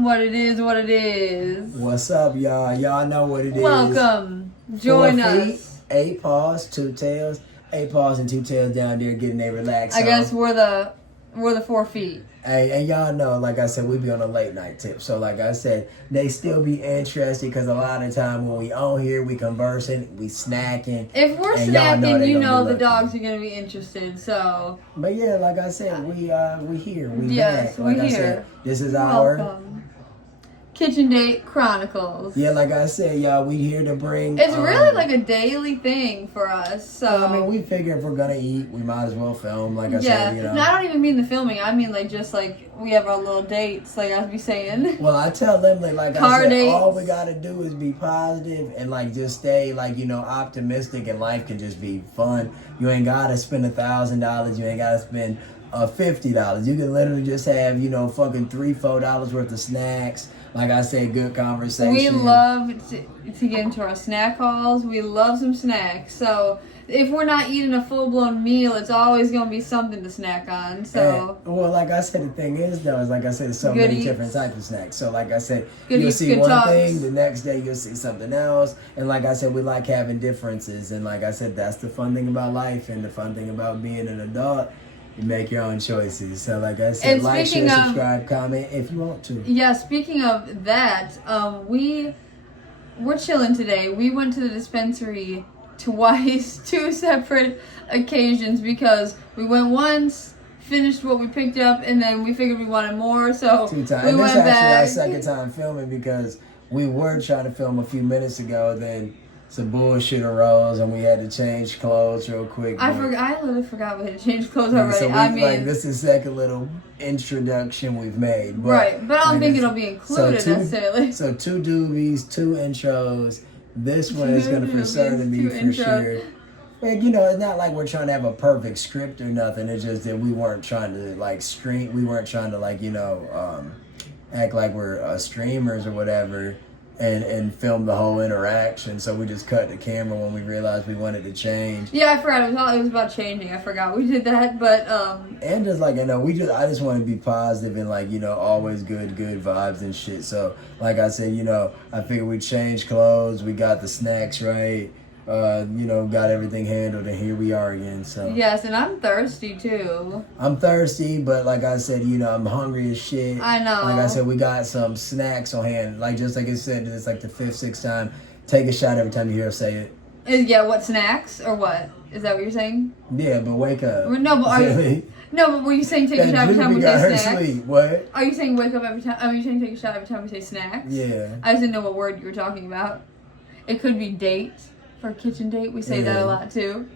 What it is, what it is. What's up, y'all? Y'all know what it is. Welcome. Join 4 feet, us. 8 paws, 2 tails. 8 paws and 2 tails down there getting they relax. I guess we're the 4 feet. Hey, and y'all know, like I said, we be on a late night tip. So, like I said, they still be interested because a lot of time when we on here, we conversing, we snacking. If we're snacking, you know the dogs are gonna be interested. So. But yeah, like I said, we here. We yes, back. Like we I here. said, this is our Kitchen Date Chronicles. Yeah, like I said, y'all, we here to bring. It's really like a daily thing for us. So I mean, we figure if we're gonna eat, we might as well film. Like I said, you know. No, I don't even mean the filming. I mean like just like we have our little dates, like I was be saying. Well, I tell them like Car I said, dates. all we gotta do is be positive and like just stay like optimistic, and life can just be fun. You ain't gotta spend $1,000. You ain't gotta spend $50. You can literally just have fucking $3-4 worth of snacks. Like I said, good conversation. We love to get into our snack hauls. We love some snacks. So if we're not eating a full-blown meal, it's always going to be something to snack on. So well, like I said, the thing is, though, is like I said, there's so many different types of snacks. So like I said, you'll see one thing, the next day you'll see something else. And like I said, we like having differences. And like I said, that's the fun thing about life and the fun thing about being an adult. You make your own choices. So like I said, like, share, subscribe, comment if you want to. Yeah, speaking of that, we're chilling today. We went to the dispensary twice, 2 separate occasions, because we went once, finished what we picked up, and then we figured we wanted more, so 2 times. we and went this back. actually our second time filming because we were trying to film a few minutes ago, then some bullshit arose and we had to change clothes real quick. I literally forgot we had to change clothes already. So like this is the second little introduction we've made. But, right, but I don't think it'll be included necessarily. So 2 doobies, 2 intros. This one is going to for certain be for sure. But, it's not like we're trying to have a perfect script or nothing. It's just that we weren't trying to we weren't trying to act like we're streamers or whatever. And film the whole interaction, so we just cut the camera when we realized we wanted to change. Yeah, I forgot it was about changing. I forgot we did that, but and just I just want to be positive and always good vibes and shit. So like I said, I figured we changed clothes, we got the snacks right, got everything handled, and here we are again. So yes, and I'm thirsty too. I'm thirsty, but like I said, I'm hungry as shit. I know. Like I said, we got some snacks on hand. Just like I said, it's like the 5th, 6th time. Take a shot every time you hear us say it. Yeah, what snacks or what? Is that what you're saying? Yeah, but wake up. No, but were you saying take a shot every time we say snacks? Sleep. What? Are you saying wake up every time? Are you saying take a shot every time we say snacks? Yeah. I just didn't know what word you were talking about. It could be date. For kitchen date, we say that a lot too.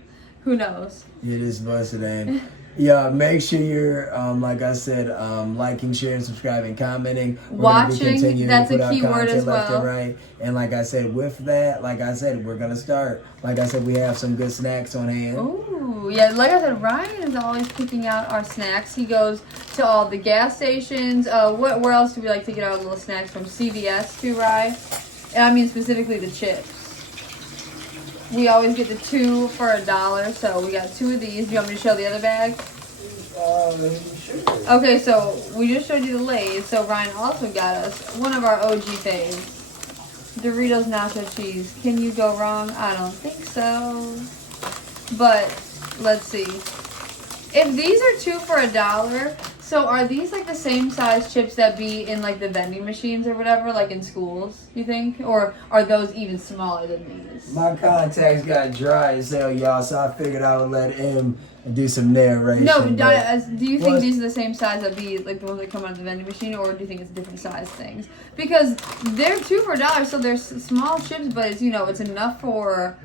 Who knows? It is busted in. Yeah, make sure you're, like I said, liking, sharing, subscribing, commenting. Watching, that's a key word as well. Left and right. And like I said, with that, like I said, we're going to start. Like I said, we have some good snacks on hand. Ooh, yeah, like I said, Ryan is always picking out our snacks. He goes to all the gas stations. Where else do we like to get our little snacks from? CVS too, Ryan? And I mean specifically the chips. We always get the 2 for $1, so we got 2 of these. Do you want me to show the other bag? Sure. Okay, so we just showed you the Lay's, so Ryan also got us one of our OG faves. Doritos Nacho Cheese. Can you go wrong? I don't think so. But, let's see. If these are 2 for $1, so are these like the same size chips that be in like the vending machines or whatever, like in schools, you think? Or are those even smaller than these? My contacts got dry as hell, y'all, so I figured I would let him do some narration. No, do you think these are the same size that be like the ones that come out of the vending machine, or do you think it's different size things? Because they're 2 for $1, so they're small chips, but it's it's enough for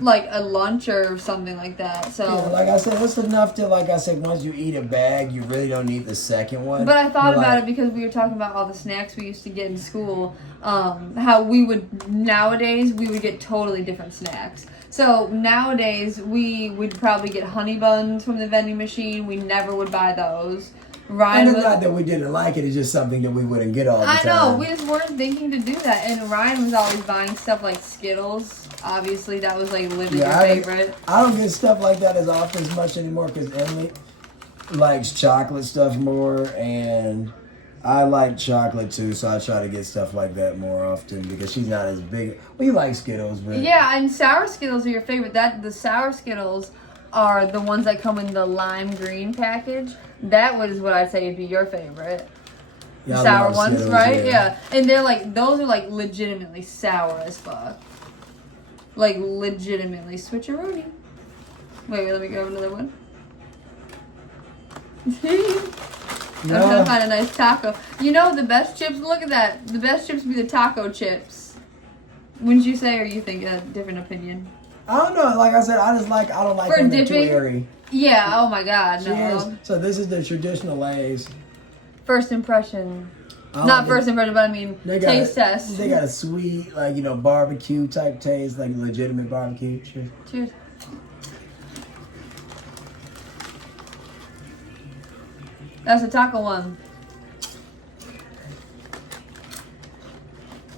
like a lunch or something like that. So yeah, like I said, it's enough to, like I said, once you eat a bag, you really don't need the second one. But I thought about it because we were talking about all the snacks we used to get in school. How we would get totally different snacks. So nowadays we would probably get honey buns from the vending machine. We never would buy those. Ryan, and it's not that we didn't like it, it's just something that we wouldn't get all the time. I know, we just weren't thinking to do that. And Ryan was always buying stuff like Skittles. Obviously, that was like literally your favorite. I don't get stuff like that as often as much anymore because Emily likes chocolate stuff more, and I like chocolate too, so I try to get stuff like that more often because she's not as big. We like Skittles, but Yeah, and sour Skittles are your favorite. The sour Skittles are the ones that come in the lime green package. That was what I'd say would be your favorite. yeah, The I sour love ones, Skittles, right? Yeah. And they're like, those are like legitimately sour as fuck. Like legitimately switcheroonie. Wait, let me grab another one. I'm trying to find a nice taco. You know the best chips, look at that. The best chips be the taco chips. Wouldn't you say, or you think a different opinion? I don't know. Like I said, I don't like For when they're too dipping? airy. Yeah, oh my god, no. Cheers. So this is the traditional Lay's. First impression. I Not like first impression, but I mean taste test. They got a sweet, like, you know, barbecue type taste, like legitimate barbecue. Cheers. Cheers. That's the taco one.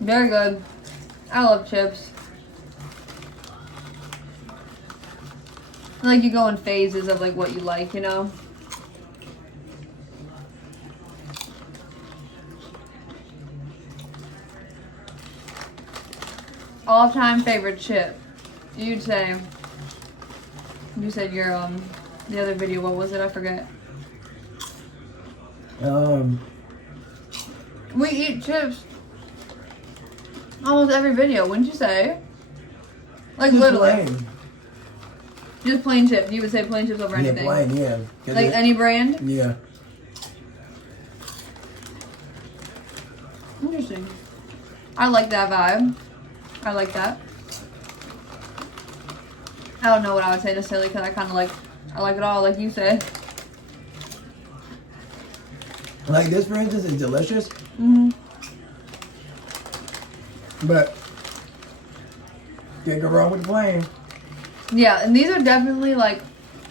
Very good. I love chips. Like you go in phases of like what you like, you know? All-time favorite chip. You said your the other video, what was it? I forget. We eat chips almost every video, wouldn't you say? Like literally. Plain. Just plain chips. You would say plain chips over anything. Yeah, plain, yeah. Like any brand? Yeah. Interesting. I like that vibe. I like that. I don't know what I would say necessarily because I kind of like, I like it all, like you said. Like this, for instance, is delicious. Mm-hmm. But can't go wrong with the plain. Yeah, and these are definitely like,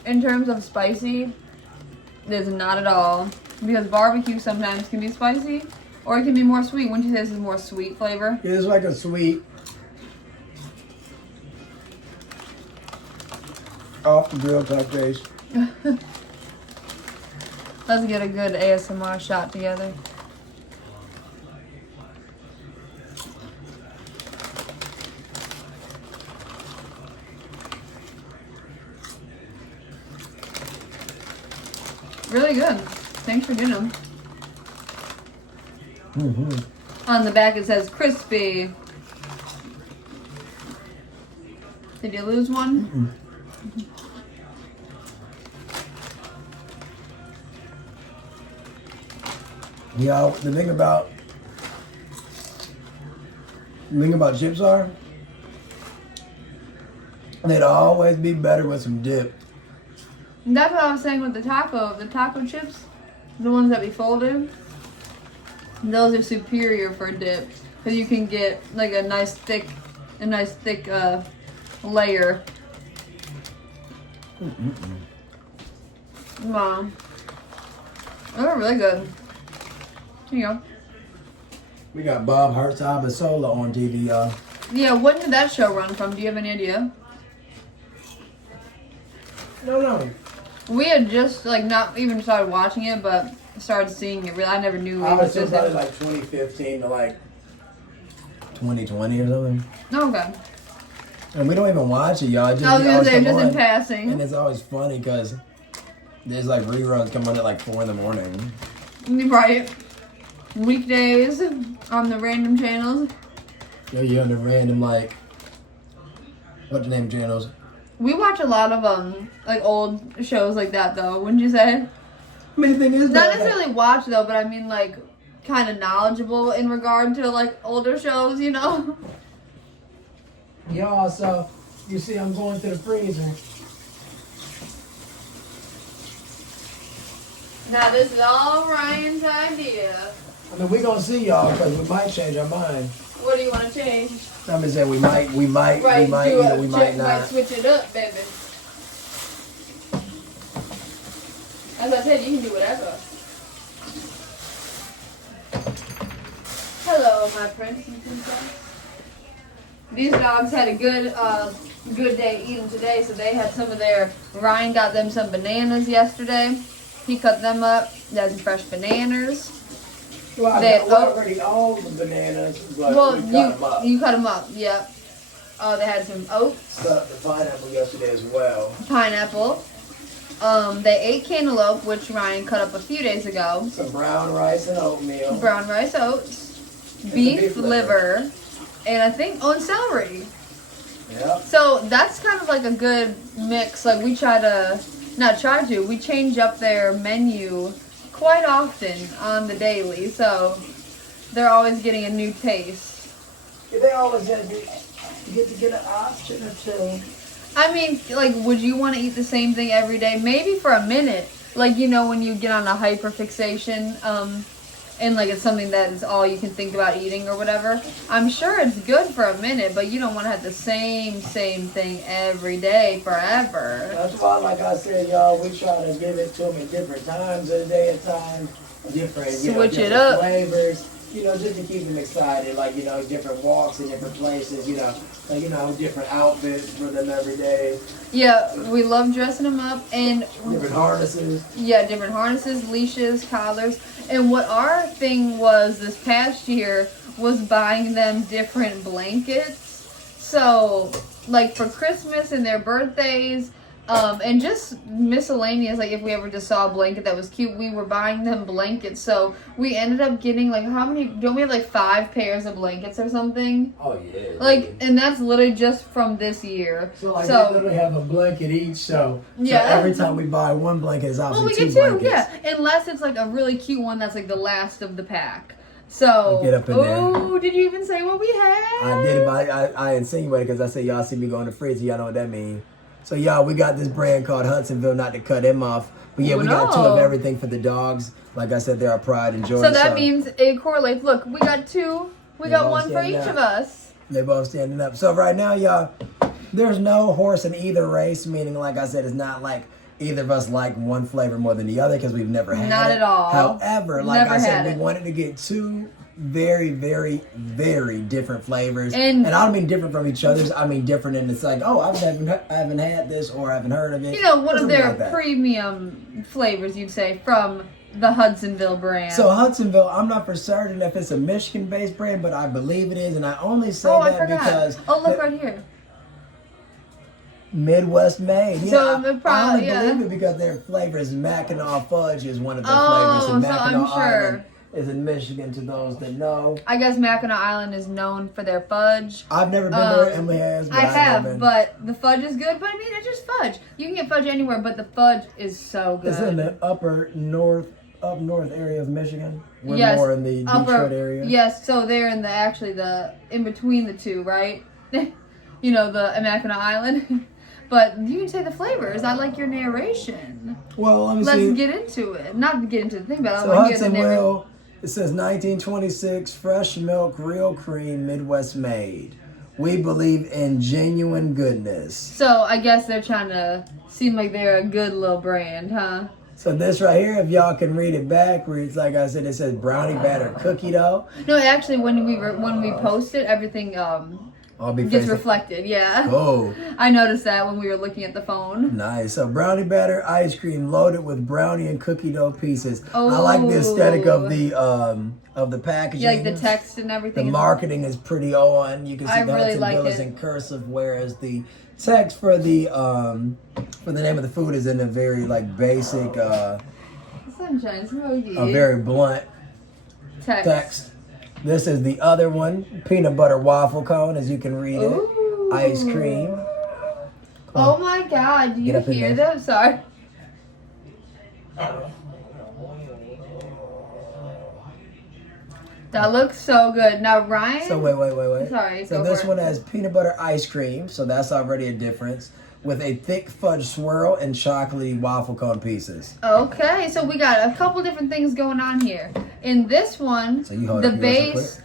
in terms of spicy, there's not at all. Because barbecue sometimes can be spicy, or it can be more sweet. Wouldn't you say this is more sweet flavor? It is like a sweet, off the grill type taste. Let's get a good ASMR shot together. Really good. Thanks for getting them. Mm-hmm. On the back it says crispy. Did you lose one? Mm-mm. Yeah, the thing about chips are, they'd always be better with some dip. And that's what I was saying with the taco chips, the ones that we folded. Those are superior for dip because you can get like a nice thick layer. Wow, they're really good. Here you go. We got Bob Hearts Solo on TV, y'all. Yeah, when did that show run from? Do you have any idea? No. We had just like not even started watching it, but started seeing it. I never knew it I would was say just probably like 2015 to like 2020 or something. Okay. And we don't even watch it, y'all. I was gonna say just in And passing. it's always funny because there's like reruns come on at like 4 in the morning. Right. Weekdays on the random channels. Yeah, you're on the random like, what the name channels? We watch a lot of like old shows like that though, wouldn't you say? I mean, the thing is, Not necessarily watch though, but I mean like kind of knowledgeable in regard to like older shows, you know? y'all, so you see, I'm going to the freezer. Now this is all Ryan's idea. I mean, we're gonna see y'all because we might change our mind. What do you want to change? I'm just saying we might, Right, either we might might not. switch it up, baby. As I said, you can do whatever. Hello, my prince and princess. These dogs had a good day eating today, so they had some of their. Ryan got them some bananas yesterday. He cut them up. They had some fresh bananas. Well, They had I already owned the bananas, but well, we cut them up. you cut them up. Yep. Oh, they had some oats. Cut the pineapple yesterday as well. Pineapple. They ate cantaloupe, which Ryan cut up a few days ago. Some brown rice and oatmeal. Brown rice, oats, beef liver, and I think and celery. Yep. So that's kind of like a good mix. Like we we change up their menu quite often on the daily. So they're always getting a new taste. They always get to get an option or two. I mean, like, would you want to eat the same thing every day? Maybe for a minute. Like, you know, when you get on a hyperfixation, and like it's something that is all you can think about eating or whatever. I'm sure it's good for a minute, but you don't want to have the same thing every day forever. That's why, like I said, y'all, we try to give it to them at different times of the day at times, different, Switch it different up. flavors. Just to keep them excited, like, different walks in different places, like, different outfits for them every day. Yeah, we love dressing them up and different harnesses. Yeah, different harnesses, leashes, collars. And what our thing was this past year was buying them different blankets. So, like for Christmas and their birthdays, and just miscellaneous, like if we ever just saw a blanket that was cute, we were buying them blankets. So we ended up getting like, how many, don't we have like 5 pairs of blankets or something? Oh yeah. Like, and that's literally just from this year. So like they literally have a blanket each, so every time we buy one blanket, it's obviously we get 2 blankets. Yeah, unless it's like a really cute one that's like the last of the pack. So, get up in there. Did you even say what we had? I did, but I insinuated because I said y'all see me go in the fridge, y'all know what that means. So y'all, we got this brand called Hudsonville, not to cut them off, but yeah, we got 2 of everything for the dogs. Like I said, they're our pride and joy. So that means it correlates. Look, we got 2. We got 1 for each of us. They both standing up. So right now, y'all, there's no horse in either race, meaning, like I said, it's not like either of us like one flavor more than the other because we've never had it. Not at all. However, like I said, we wanted to get 2 very, very, very different flavors. And I don't mean different from each other's. I mean different in it's like, oh, I haven't had this or I haven't heard of it. One of their premium flavors, you'd say, from the Hudsonville brand. So Hudsonville, I'm not for certain if it's a Michigan-based brand, but I believe it is. And I only say that because... Oh, look right here. Midwest made. Yeah, so I only believe it because their flavor is Mackinac Fudge is one of their flavors. And Mackinac Island is in Michigan, to those that know. I guess Mackinac Island is known for their fudge. I've never been there. Emily has. But I have, but the fudge is good. But I mean, it's just fudge. You can get fudge anywhere, but the fudge is so good. It's in the up north area of Michigan. We're more in the Detroit area. Yes, so they're in in between the two, right? The Mackinac Island. But you can say the flavors. I like your narration. Well, let me see. Let's get into it. Not to get into the thing, but I want to hear the narration. It says 1926, fresh milk, real cream, Midwest made. We believe in genuine goodness. So I guess they're trying to seem like they're a good little brand, huh? So this right here, if y'all can read it backwards, like I said, it says brownie batter cookie dough. No, actually, when we post it, everything gets reflected. Yeah. Oh. I noticed that when we were looking at the phone. Nice. So brownie batter ice cream loaded with brownie and cookie dough pieces. Oh. I like the aesthetic of the packaging. Yeah, like the text and everything. The marketing is pretty on. You can see the Hudsonville is in cursive, whereas the text for the name of the food is in a very like basic Sunshine Smoky. A very blunt text. This is the other one, peanut butter waffle cone, as you can read it. Ooh. Ice cream. Oh my God! Do you hear them? Sorry. That looks so good. Now, Ryan. So wait. Sorry. So this one has peanut butter ice cream, so that's already a difference, with a thick fudge swirl and chocolatey waffle cone pieces. Okay, so we got a couple different things going on here. In this one, the base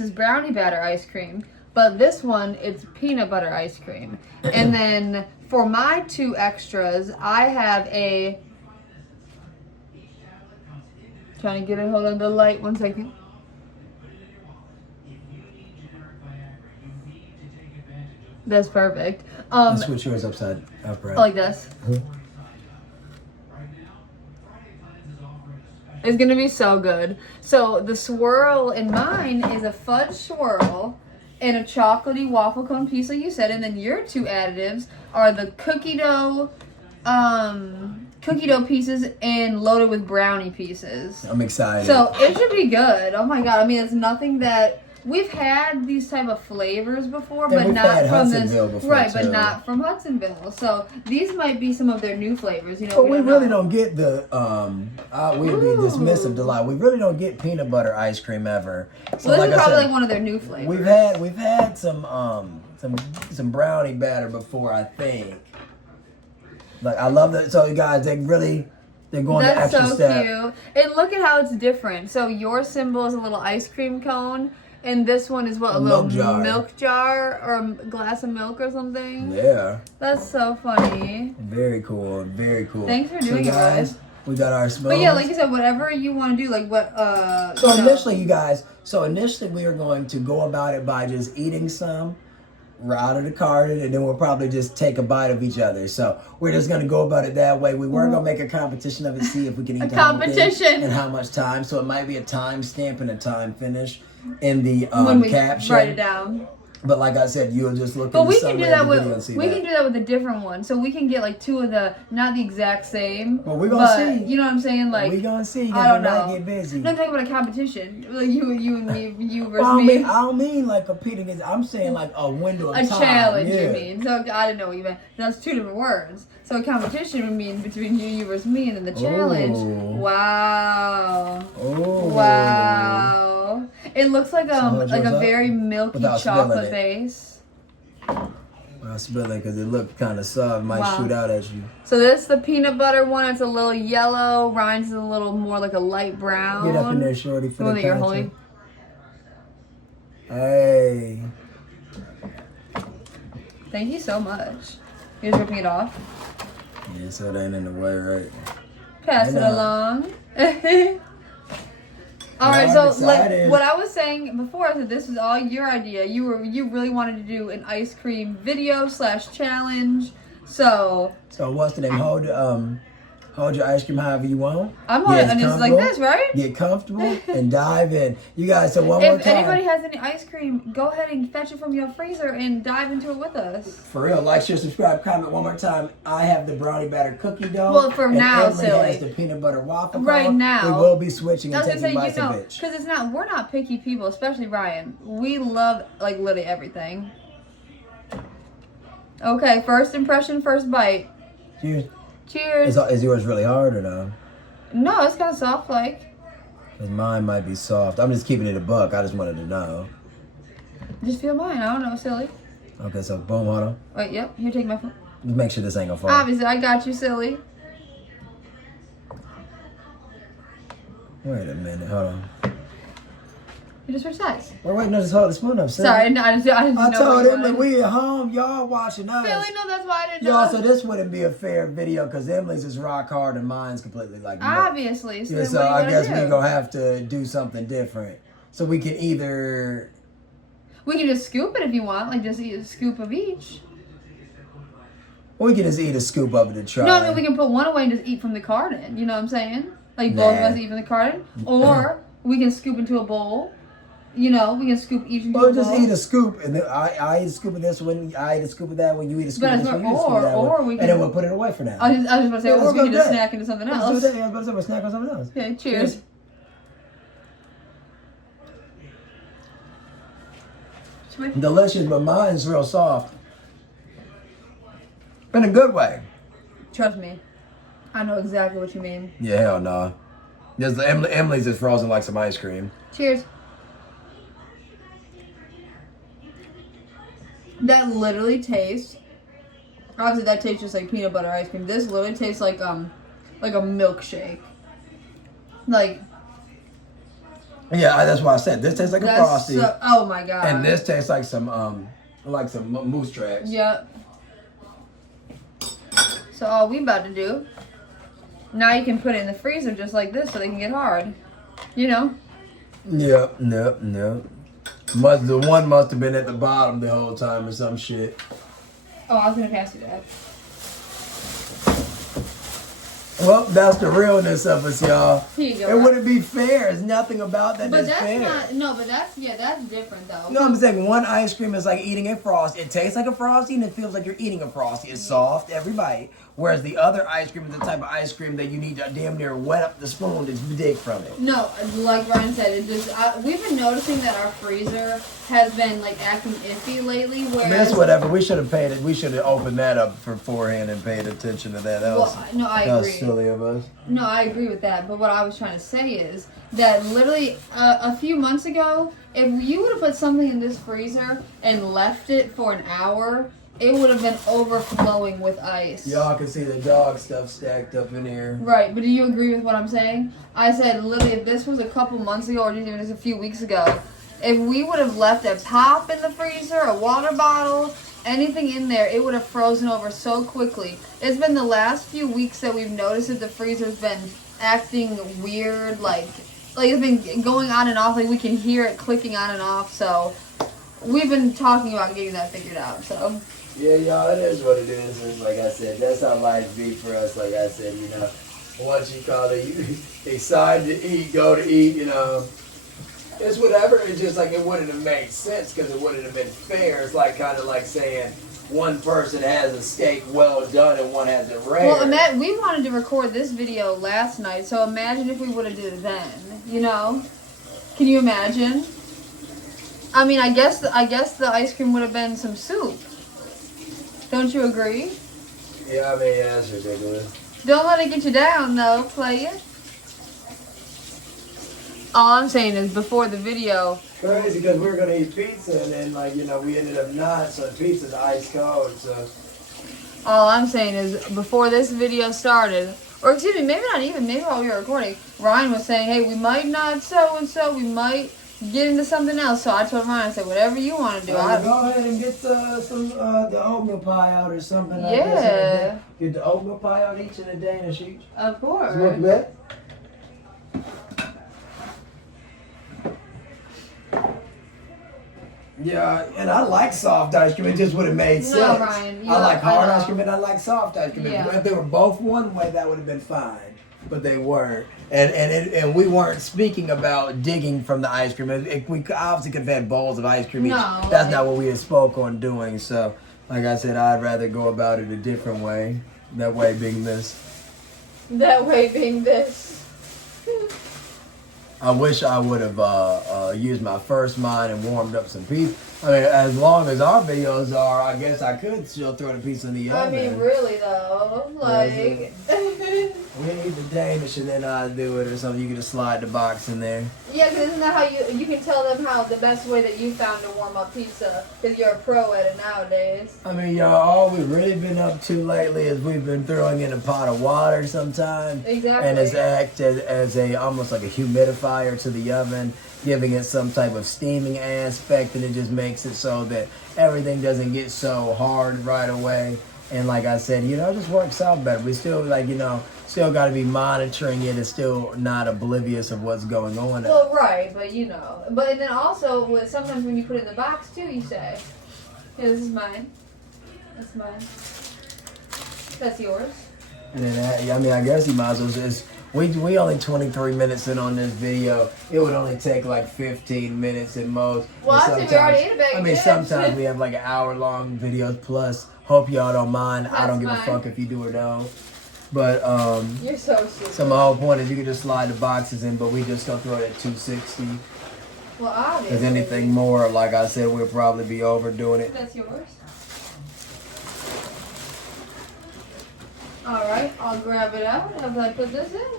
is brownie batter ice cream, but this one it's peanut butter ice cream. And then for my 2 extras, I have a. Trying to get it. Hold on the light. 1 second. That's perfect. Let's switch yours upright. Like this. It's gonna be so good. So the swirl in mine is a fudge swirl and a chocolatey waffle cone piece, like you said, and then your two additives are the cookie dough pieces and loaded with brownie pieces. I'm excited. So it should be good. Oh my god! I mean, it's nothing that we've had these type of flavors before, but not from this, right? But not from Hudsonville. So these might be some of their new flavors. You know, but we really don't get the we'd be dismissive delight. We really don't get peanut butter ice cream ever. So well, this like is probably I said, like one of their new flavors. We've had some brownie batter before, I think. Like I love that. So you guys, they're going the extra step. That's so cute. And look at how it's different. So your symbol is a little ice cream cone, and this one is what, a little milk jar or a glass of milk or something. Yeah. That's so funny. Very cool. Very cool. Thanks for doing it, guys. We got our smells. But yeah, like you said, whatever you want to do, like what. So initially, you guys. So initially, we are going to go about it by just eating some out of the carton, and then we'll probably just take a bite of each other. So we're just going to go about it that way. We weren't going to make a competition of it, see if we can eat the whole thing and how much time. So it might be a time stamp and a time finish in the when we caption. Write it down. But like I said, you'll just look. But we can do that with a different one. So we can get like two of the not the exact same. Well, we're gonna see. You know what I'm saying? Like we're gonna see. I don't know. Might get busy. I'm not talking about a competition. Like you and me, you versus well, me. I don't mean like competing. I'm saying like a window of time. A challenge, you mean? So I didn't know what you meant. That's two different words. So a competition would mean between you versus me, and then the challenge. Ooh. Wow. Oh. Wow. It looks like a very milky chocolate base. I'll spill it because it looked kind of soft. Might shoot out at you. So this is the peanut butter one. It's a little yellow. Ryan's is a little more like a light brown. Get up in there, shorty, for the that you're holding. Hey. Thank you so much. You're just ripping it off? Yeah, so it ain't in the way, right? Pass it along. All right, so like what I was saying before, I said this was all your idea. You really wanted to do an ice cream video / challenge. So what's the name? Hold your ice cream however you want. I'm holding it just like this, right? Get comfortable and dive in. You guys, so one more time. If anybody has any ice cream, go ahead and fetch it from your freezer and dive into it with us. For real, like, share, subscribe, comment one more time. I have the brownie batter cookie dough. Well, for now, Emily has the peanut butter waffle. Right now, we will be switching and taking bites of it. Because we're not picky people, especially Ryan. We love like literally everything. Okay, first impression, first bite. Cheers. Cheers. Is yours really hard or no? No, it's kind of soft, like. Because mine might be soft. I'm just keeping it a buck. I just wanted to know. Just feel mine. I don't know, silly. Okay, so boom, hold on. Wait, yep. Here, take my phone. Just make sure this ain't gonna fall. Obviously, I got you, silly. Wait a minute, hold on. You just switch sides. Wait, no, just hold the spoon up, son. Sorry, no, I didn't know. I told Emily we at home, y'all watching us. Silly, no, that's why I didn't know. Y'all, so this wouldn't be a fair video because Emily's is rock hard and mine's completely like. Obviously. So, yeah, so I guess we're going to have to do something different. So we can either... We can just scoop it if you want. Like, just eat a scoop of each. Or we can just eat a scoop of it to try. No, I mean, we can put one away and just eat from the carton. You know what I'm saying? Like, both of us eat from the carton. Or we can scoop into a bowl. You know, we can scoop each into a bowl. Just eat a scoop, and then I eat a scoop of this one, I eat a scoop of that one, you eat a scoop of this one, you eat a scoop of that one, and then we'll put it away for now. I was just about to say, or we can just snack into something else. I was about to say, we'll snack on something else. Okay, cheers. Delicious, but mine's real soft. In a good way. Trust me. I know exactly what you mean. Yeah, hell no. Emily's is frozen like some ice cream. Cheers. That literally tastes. Obviously, that tastes just like peanut butter ice cream. This literally tastes like a milkshake. Like. Yeah, that's why I said this tastes like a Frosty. Oh my god. And this tastes like some moose tracks. Yep. So all we about to do. Now you can put it in the freezer just like this, so they can get hard. You know. Yep. The one must have been at the bottom the whole time or some shit. Oh, I was gonna pass you that. Well, that's the realness of us, y'all. Here you go, It Ryan. wouldn't be fair. There's nothing about that But that's that's fair. not, no, but that's different though. No, I'm saying one ice cream is like eating a Frosty. It tastes like a Frosty and it feels like you're eating a Frosty. It's soft every bite. Whereas the other ice cream is the type of ice cream that you need to damn near wet up the spoon to dig from it. No, like Ryan said, it just we've been noticing that our freezer has been like acting iffy lately. Whereas, I mean, it's whatever. We should have paid it. We should have opened that up beforehand and paid attention to that. That was, no, I that agree. was silly of us. No, I agree with that. But what I was trying to say is that literally a few months ago, if you would have put something in this freezer and left it for an hour, it would have been overflowing with ice. Y'all can see the dog stuff stacked up in here. Right, but do you agree with what I'm saying? I said literally if this was a couple months ago or even just a few weeks ago, if we would have left a pop in the freezer, a water bottle, anything in there, it would have frozen over so quickly. It's been the last few weeks that we've noticed that the freezer's been acting weird, like it's been going on and off, like we can hear it clicking on and off, so we've been talking about getting that figured out, so. Yeah, y'all, it is what it is. And like I said, that's how life be for us. Like I said, you know, once you call it, you decide to eat, go to eat, you know. It's whatever. It's just like it wouldn't have made sense because it wouldn't have been fair. It's like kind of like saying one person has a steak well done and one has it rare. Well, we wanted to record this video last night, so imagine if we would have did it then, you know? Can you imagine? I mean, I guess the ice cream would have been some soup. Don't you agree? Yeah, I mean, yeah, that's ridiculous. Don't let it get you down, though, player. All I'm saying is before the video. Crazy because we were gonna eat pizza and then like you know we ended up not. So pizza's ice cold. So All I'm saying is before this video started, or excuse me, maybe not even, maybe while we were recording, Ryan was saying, hey, we might not so and so, we might get into something else. So I told Ryan, I said, whatever you want to do. go ahead and get the oatmeal pie out or something. Like Yeah. Get the oatmeal pie out each in a day and a sheet. Of course. Smoke that. Yeah, and I like soft ice cream. It just would have made sense. No, Ryan, I like hard I know. ice cream and I like soft ice cream. Yeah. If they were both one way, that would have been fine. But they weren't, and we weren't speaking about digging from the ice cream. We obviously could have had bowls of ice cream each. No, That's not what we had spoke on doing. So, like I said, I'd rather go about it a different way. That way being this. That way being this. I wish I would have used my first mind and warmed up some pizza. I mean, as long as our videos are, I guess I could still throw the pizza in the oven. I mean, really though, like. We eat the Danish and then I do it or something. You can just slide the box in there. Yeah, because isn't that how you can tell them how the best way that you found to warm up pizza? Because you're a pro at it nowadays. I mean, y'all, all we've really been up to lately is we've been throwing in a pot of water sometimes. Exactly. And it's acted as a almost like a humidifier to the oven, giving it some type of steaming aspect, and it just makes it so that everything doesn't get so hard right away. And like I said, you know, it just works out better. We still, like, you know, still got to be monitoring it and still not oblivious of what's going on. Well, right, but you know. But and then also, sometimes when you put it in the box too, you say, yeah, this is mine. That's mine. That's yours. And then, I mean, I guess you might as well just, we only 23 minutes in on this video. It would only take like 15 minutes at most. Well, And I think we already ate a bag I of mean, chips. sometimes we have like an hour-long videos plus. Hope y'all don't mind. I don't give That's a fine. fuck if you do or don't. But You're so stupid. so my whole point is you can just slide the boxes in, but we just gonna throw it at 260. Well, obviously. If anything more, like I said, we'll probably be overdoing it. That's yours. Alright, I'll grab it out as I put this in.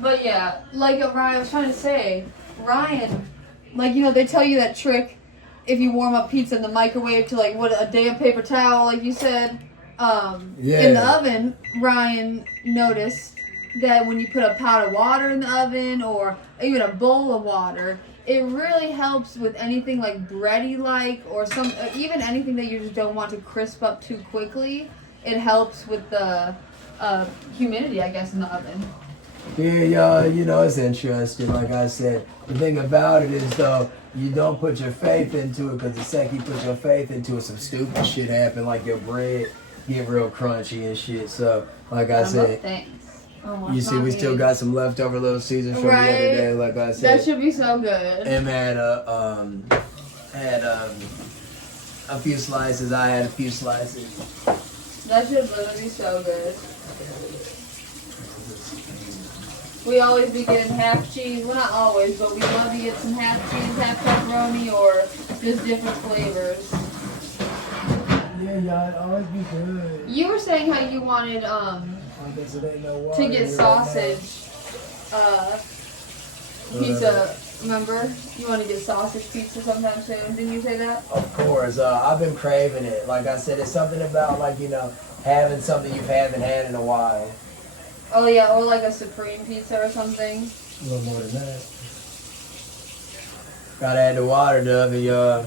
But yeah, like Ryan was trying to say, Ryan, like, you know, they tell you that trick if you warm up pizza in the microwave to like, what, a damp paper towel, like you said. In the oven, Ryan noticed that when you put a pot of water in the oven or even a bowl of water, it really helps with anything like bready like or some even anything that you just don't want to crisp up too quickly. It helps with the humidity, I guess, in the oven. Yeah, y'all, you know, it's interesting. Like I said, the thing about it is, though, you don't put your faith into it because the second you put your faith into it, some stupid shit happen, like your bread get real crunchy and shit. So Like I said, thanks. Oh, you see, we still got some leftover Little Caesars from the other day. Like I said, that should be so good. Em had a few slices. I had a few slices. That should literally be so good. We always be getting half cheese. Well, not always, but we love to get some half cheese, half pepperoni, or just different flavors. Yeah, y'all, it'd always be good. You were saying how you wanted to get sausage pizza. Remember? You want to get sausage pizza sometime soon. Didn't you say that? Of course. I've been craving it. Like I said, it's something about having something you haven't had in a while. Oh yeah, or like a supreme pizza or something. A little more than that. Gotta add the water, Doug.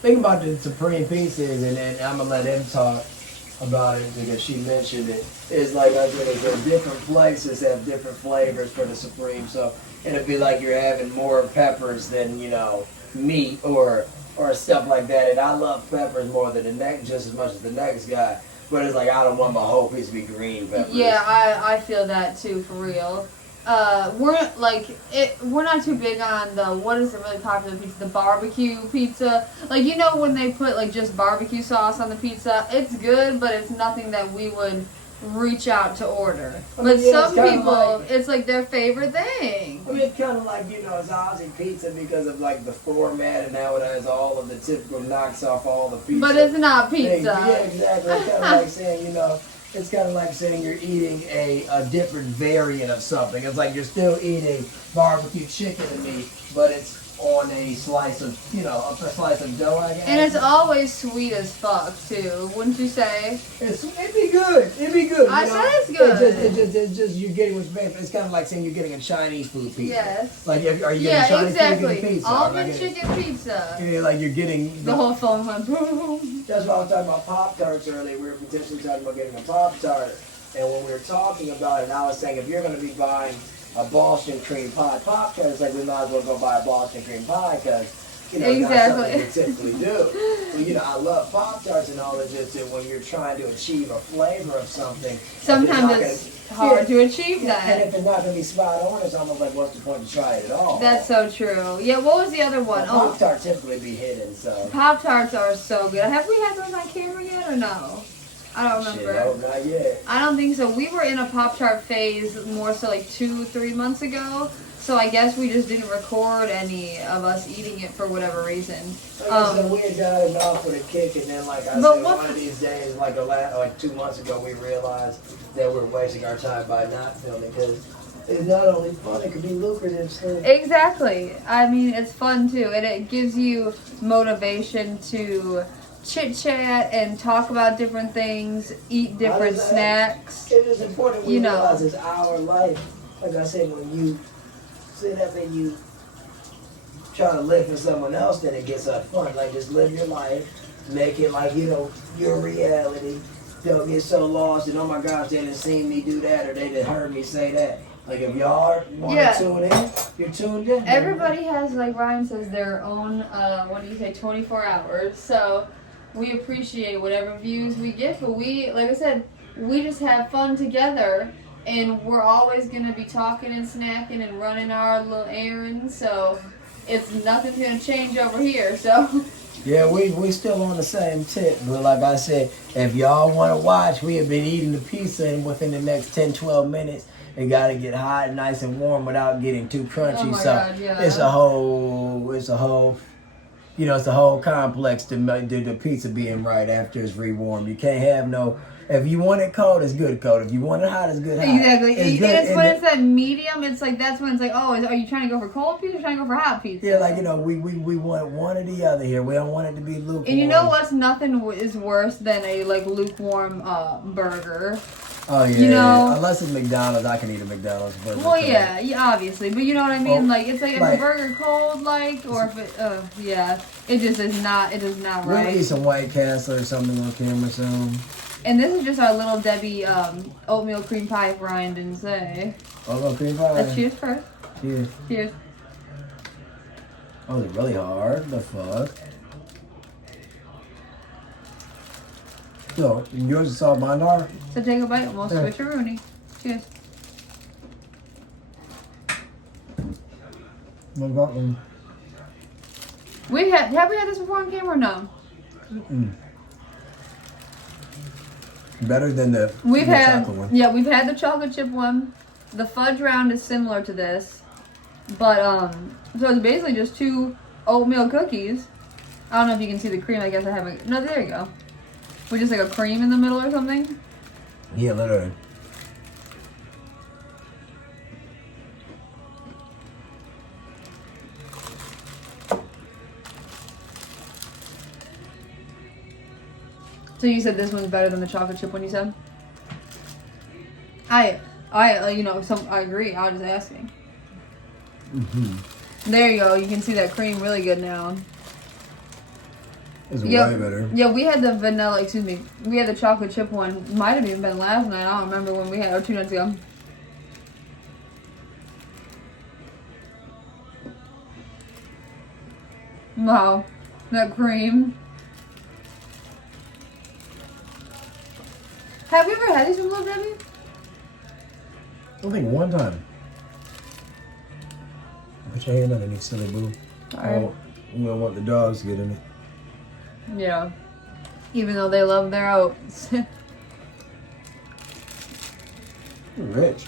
Think about the supreme pizzas, and then I'm gonna let him talk about it because she mentioned it. It's like I said, it's different places have different flavors for the supreme. So it'd be like you're having more peppers than meat or stuff like that. And I love peppers more than just as much as the next guy. But it's like I don't want my whole piece to be green peppers. Yeah, I feel that too, for real. We're not too big on the, what is the really popular pizza, the barbecue pizza. Like, when they put like just barbecue sauce on the pizza, it's good, but it's nothing that we would reach out to order. But some people, it's like their favorite thing. I mean, it's kind of like, it's Aussie pizza because of like the format and how it has all of the typical knocks off all the pizza. But it's not pizza. Things. Yeah, exactly. It's kind of like saying, it's kind of like saying you're eating a different variant of something. It's like you're still eating barbecue chicken and meat, but it's on a slice of, a slice of dough, I guess. And it's always sweet as fuck, too, wouldn't you say? It'd be good. It'd be good. I said it's good. It's just you're getting what's made. It's kind of like saying you're getting a Chinese food pizza. Yes. Like, are you getting Chinese exactly. food pizza? Almond chicken pizza. Yeah, like you're getting... The whole phone went boom. That's why I was talking about Pop-Tarts earlier. We were potentially talking about getting a Pop-Tart. And when we were talking about it, I was saying if you're going to be buying a Boston cream pie Pop-Tart, it's like we might as well go buy a Boston cream pie because, it's not something we typically do. But, I love Pop-Tarts and all. It's just that when you're trying to achieve a flavor of something, sometimes it's hard to achieve that. And if it's not going to be spot on, it's almost like what's the point to try it at all? That's so true. Yeah, what was the other one? Well, Pop-Tarts typically be hidden, so. Pop-Tarts are so good. Have we had those on camera yet or no? I don't remember. Shit, no, not yet. I don't think so. We were in a Pop-Tart phase more so like 2-3 months ago. So I guess we just didn't record any of us eating it for whatever reason. We had gotten off with a kick, and then like I said, one of these days, like 2 months ago, we realized that we're wasting our time by not filming because it's not only fun, it can be lucrative too. Exactly. I mean, it's fun too, and it gives you motivation to chit chat and talk about different things, eat different snacks. It is important we realize it's our life. Like I said, when you sit up and you try to live for someone else, then it gets fun. Like just live your life, make it like your reality. Don't get so lost and oh my gosh, they didn't see me do that or they didn't heard me say that. Like if y'all want to tune in, you're tuned in. Everybody has, like Ryan says, their own 24 hours. So we appreciate whatever views we get, but like I said, we just have fun together, and we're always going to be talking and snacking and running our little errands, so nothing's going to change over here, so. Yeah, we still on the same tip, but like I said, if y'all want to watch, we have been eating the pizza, and within the next 10-12 minutes, it got to get hot and nice and warm without getting too crunchy, oh my God, yeah. It's a whole it's a whole complex to do the pizza being right after it's rewarmed. You can't have if you want it cold, it's good cold. If you want it hot, it's good hot. Exactly. It's good, and when it's that medium, it's like, that's when it's like, oh, are you trying to go for cold pizza or trying to go for hot pizza? Yeah, like, we want one or the other here. We don't want it to be lukewarm. And you know what's nothing is worse than a, like, lukewarm burger. Oh, yeah. Unless it's McDonald's, I can eat a McDonald's burger. Well, yeah, obviously. But you know what I mean? Like, it's like if a burger cold, or if it, it just is not, it is not right. We'll eat some White Castle or something on camera soon. And this is just our little Debbie oatmeal cream pie, if Ryan didn't say. Oatmeal cream pie? Let's cheers first. Cheers. Cheers. Oh, is it really hard? The fuck? So, yours is salt, mine are? So take a bite and we'll switch a Rooney. Cheers. What about them? Have we had this before on camera or no? Better than the chocolate one. Yeah, we've had the chocolate chip one. The fudge round is similar to this. But so it's basically just 2 oatmeal cookies. I don't know if you can see the cream, I guess I haven't. No, there you go. With just like a cream in the middle or something. Yeah, literally. So you said this one's better than the chocolate chip one, you said? I agree. I was just asking. There you go. You can see that cream really good now. It's way better. Yeah, we had the vanilla, we had the chocolate chip one. Might have even been last night. I don't remember when we had, or 2 nights ago. Wow. That cream. Have you ever had these from Little Debbie? I think one time. Put your hand underneath, silly boo. Oh, we don't want the dogs to get in it. Yeah. Even though they love their oats. Rich.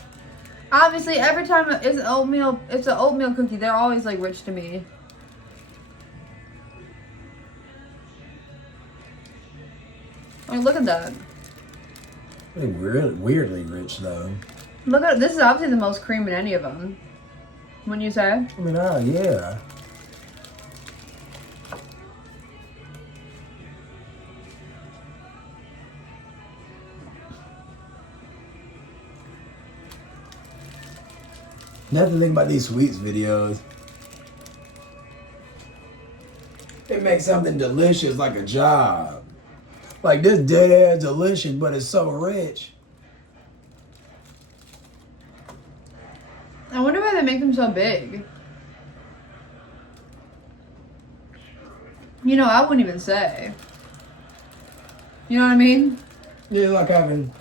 Obviously, every time it's an oatmeal cookie, they're always like rich to me. I mean, look at that. They're weirdly rich though. Look at this is obviously the most cream in any of them. Wouldn't you say? I mean, yeah. That's the thing about these sweets videos. It makes something delicious like a job. Like this dead ass delicious, but it's so rich. I wonder why they make them so big. You know, I wouldn't even say. You know what I mean? Yeah, like having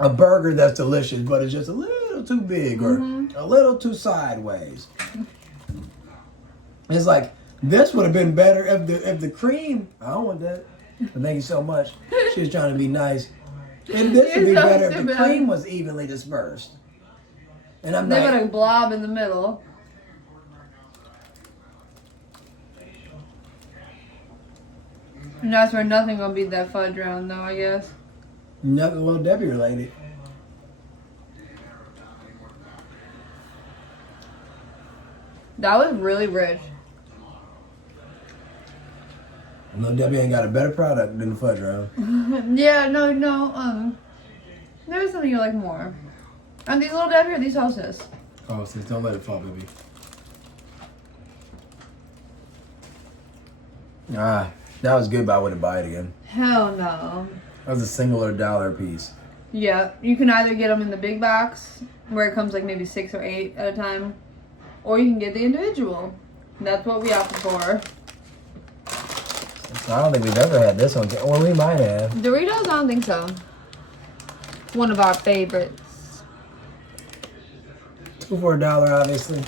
a burger that's delicious, but it's just a little too big or a little too sideways. It's like this would have been better if the cream. I don't want that. But thank you so much. She was trying to be nice. And this would be better if the cream was evenly dispersed. And I'm they like, got a blob in the middle. And that's where nothing gonna beat that fudge round, though, I guess. nothing Little Debbie related. That was really rich. Little Debbie ain't got a better product than the fudge round. Yeah, no. There was something you like more. Are these Little Debbie or these Hostess? Oh, sis, don't let it fall, baby. Ah, that was good, but I wouldn't buy it again. Hell no. That was a single or $1 piece. Yeah, you can either get them in the big box, where it comes like maybe 6 or 8 at a time, or you can get the individual. That's what we opted for. I don't think we've ever had this one. Well, we might have. Doritos? I don't think so. One of our favorites. 2 for $1, obviously.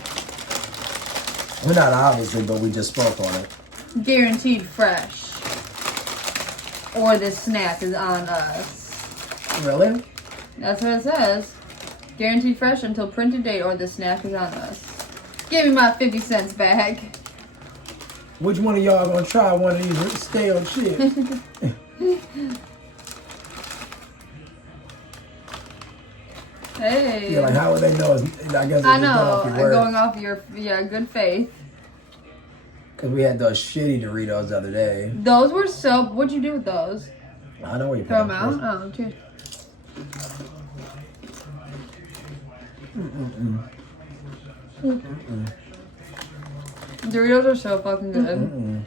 Well, not obviously, but we just spoke on it. Guaranteed fresh. Or this snack is on us. Really? That's what it says. Guaranteed fresh until printed date or the snack is on us. Give me my 50 cents back. Which one of y'all gonna try one of these stale shit? Hey. Yeah, like how would they know? I guess I know. Going off your good faith. Because we had those shitty Doritos the other day. Those were so. What'd you do with those? I know what you put Throw them out? Oh, cheers. Doritos are so fucking good.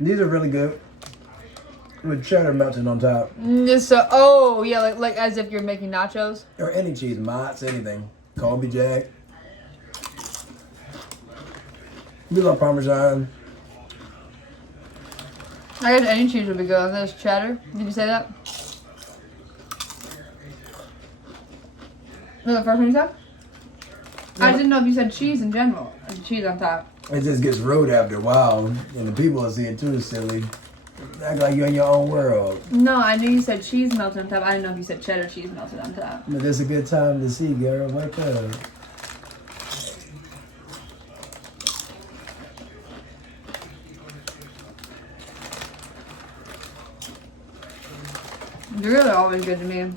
These are really good. With cheddar melted on top. So, yeah, like as if you're making nachos. Or any cheese, Mott's, anything. Colby Jack. We love Parmesan. I guess any cheese would be good on this. Cheddar. Did you say that? Was that the first one you said? Yeah. I didn't know if you said cheese in general. Cheese on top. It just gets rude after a while. And the people will see it too, silly. Act like you're in your own world. No, I knew you said cheese melted on top. I didn't know if you said cheddar cheese melted on top. But it's a good time to see, girl. Wake up. They're really always good to me.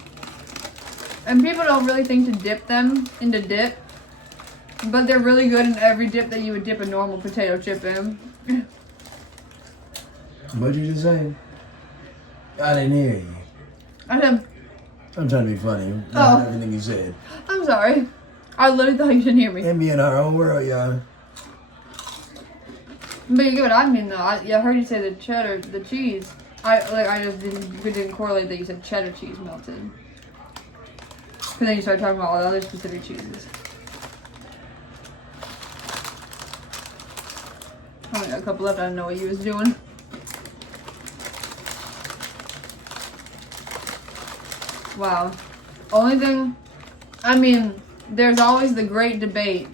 And people don't really think to dip them into dip. But they're really good in every dip that you would dip a normal potato chip in. What'd you just say? I didn't hear you. I said, I'm trying to be funny. Oh. Not everything you said. I'm sorry. I literally thought you didn't hear me. And be in our own world, y'all. But you get what I mean, though. I heard you say the cheddar, the cheese. I just didn't correlate that you said cheddar cheese melted. Because then you started talking about all the other specific cheeses. I only got a couple left. I didn't know what you was doing. Wow. Only thing, I mean, there's always the great debate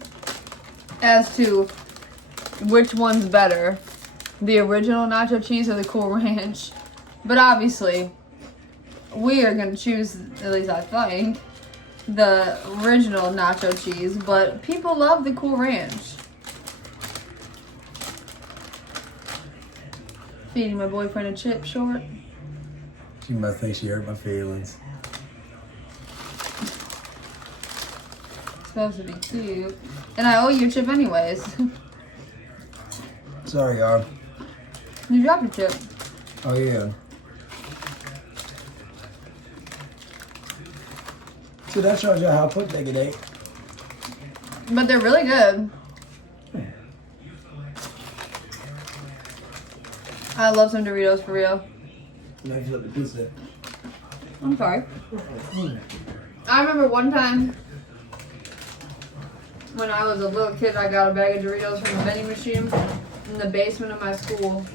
as to which one's better, the original nacho cheese or the Cool Ranch. But obviously, we are going to choose, at least I think, the original nacho cheese. But people love the Cool Ranch. Feeding my boyfriend a chip short. She must think she hurt my feelings. Supposed to be cute. And I owe you a chip anyways. Sorry, y'all. You dropped your chip. Oh, yeah. See, that shows you how quick they get ate. But they're really good. I love some Doritos for real. Now flip the pizza. I'm sorry. I remember one time when I was a little kid, I got a bag of Doritos from the vending machine in the basement of my school.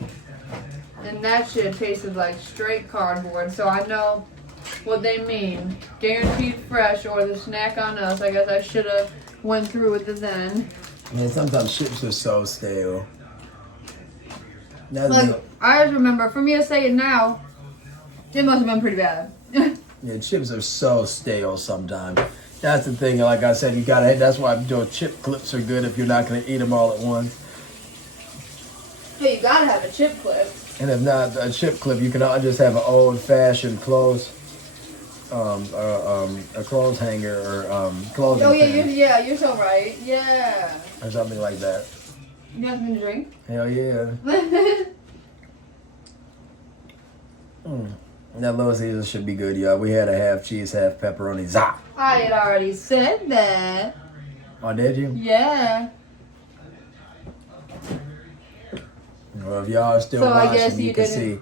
And that shit tasted like straight cardboard. So I know what they mean. Guaranteed fresh or the snack on us. I guess I should have went through with it then. Man, sometimes chips are so stale. That's Like, I just remember, for me to say it now, it must have been pretty bad. yeah, chips are so stale sometimes. That's the thing. Like I said, you gotta. That's why chip clips are good if you're not gonna eat them all at once. Hey, you gotta have a chip clip. And if not a chip clip, you can just have an old-fashioned clothes, a clothes hanger or clothing. Oh yeah, thing. you're so right. Yeah. Or something like that. You have something to drink? Hell yeah. That Little Caesar should be good, y'all. We had a half cheese, half pepperoni. Zah! I had already said that. Oh, did you? Yeah. Well, if y'all are still So I watching, guess you you can didn't- see.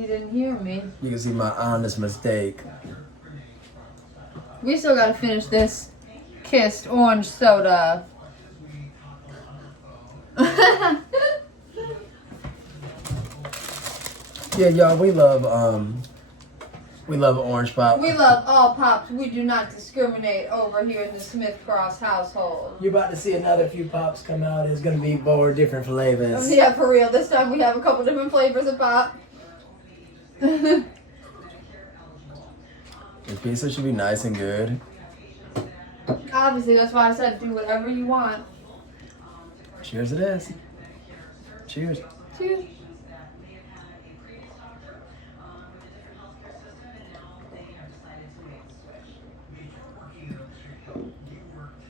You didn't hear me. You can see my honest mistake. We still gotta finish this kissed orange soda. Yeah, y'all, we love orange pop. We love all pops. We do not discriminate over here in the Smith Cross household. You're about to see another few pops come out. It's gonna be more different flavors. Yeah, for real. This time we have a couple different flavors of pop. The pizza should be nice and good. Obviously, that's why I said do whatever you want. Cheers to this. Cheers. Cheers.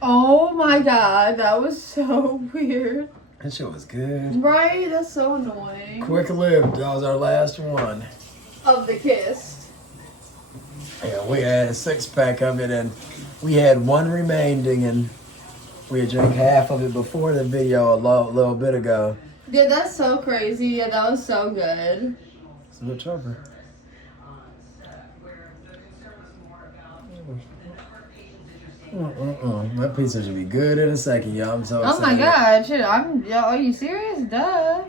Oh my god, that was so weird. That shit was good. Right? That's so annoying. Quick lived. That was our last one. Of the kiss. Yeah, we had a 6-pack of it, and we had one remaining, and we had drank half of it before the video a little bit ago. Yeah, that's so crazy. Yeah, that was so good. It's a good chopper. That pizza should be good in a second, y'all. I'm so excited. Oh my god, shit! Are you serious? Duh.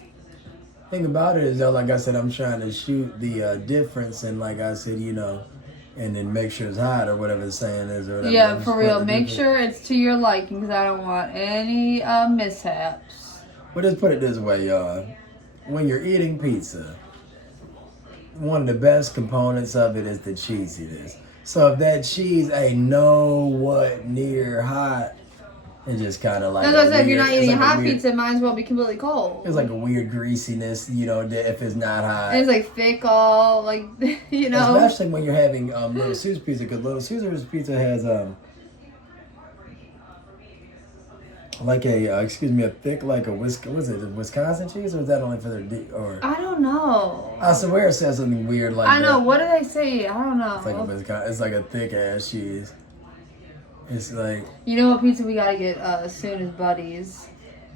Thing about it is though, like I said, I'm trying to shoot the difference, and like I said, you know, and then make sure it's hot or whatever the saying is, or whatever. Yeah, for real. Make sure it's to your liking, because I don't want any mishaps. But just put it this way, y'all. When you're eating pizza, one of the best components of it is the cheesiness. So if that cheese ain't what near hot, it's just kind of like. That's what I said. If you're not eating hot pizza, it might as well be completely cold. It's like a weird greasiness, you know, if it's not hot. And it's like thick, all like, you know. Especially when you're having Little Caesars pizza, because Little Caesars pizza has like a thick like a Wisconsin cheese, or is that only for their I don't know. I swear it says something weird like I know. that. What do they say? I don't know. It's like a thick ass cheese. It's like, you know what pizza we gotta get as soon as Buddy's.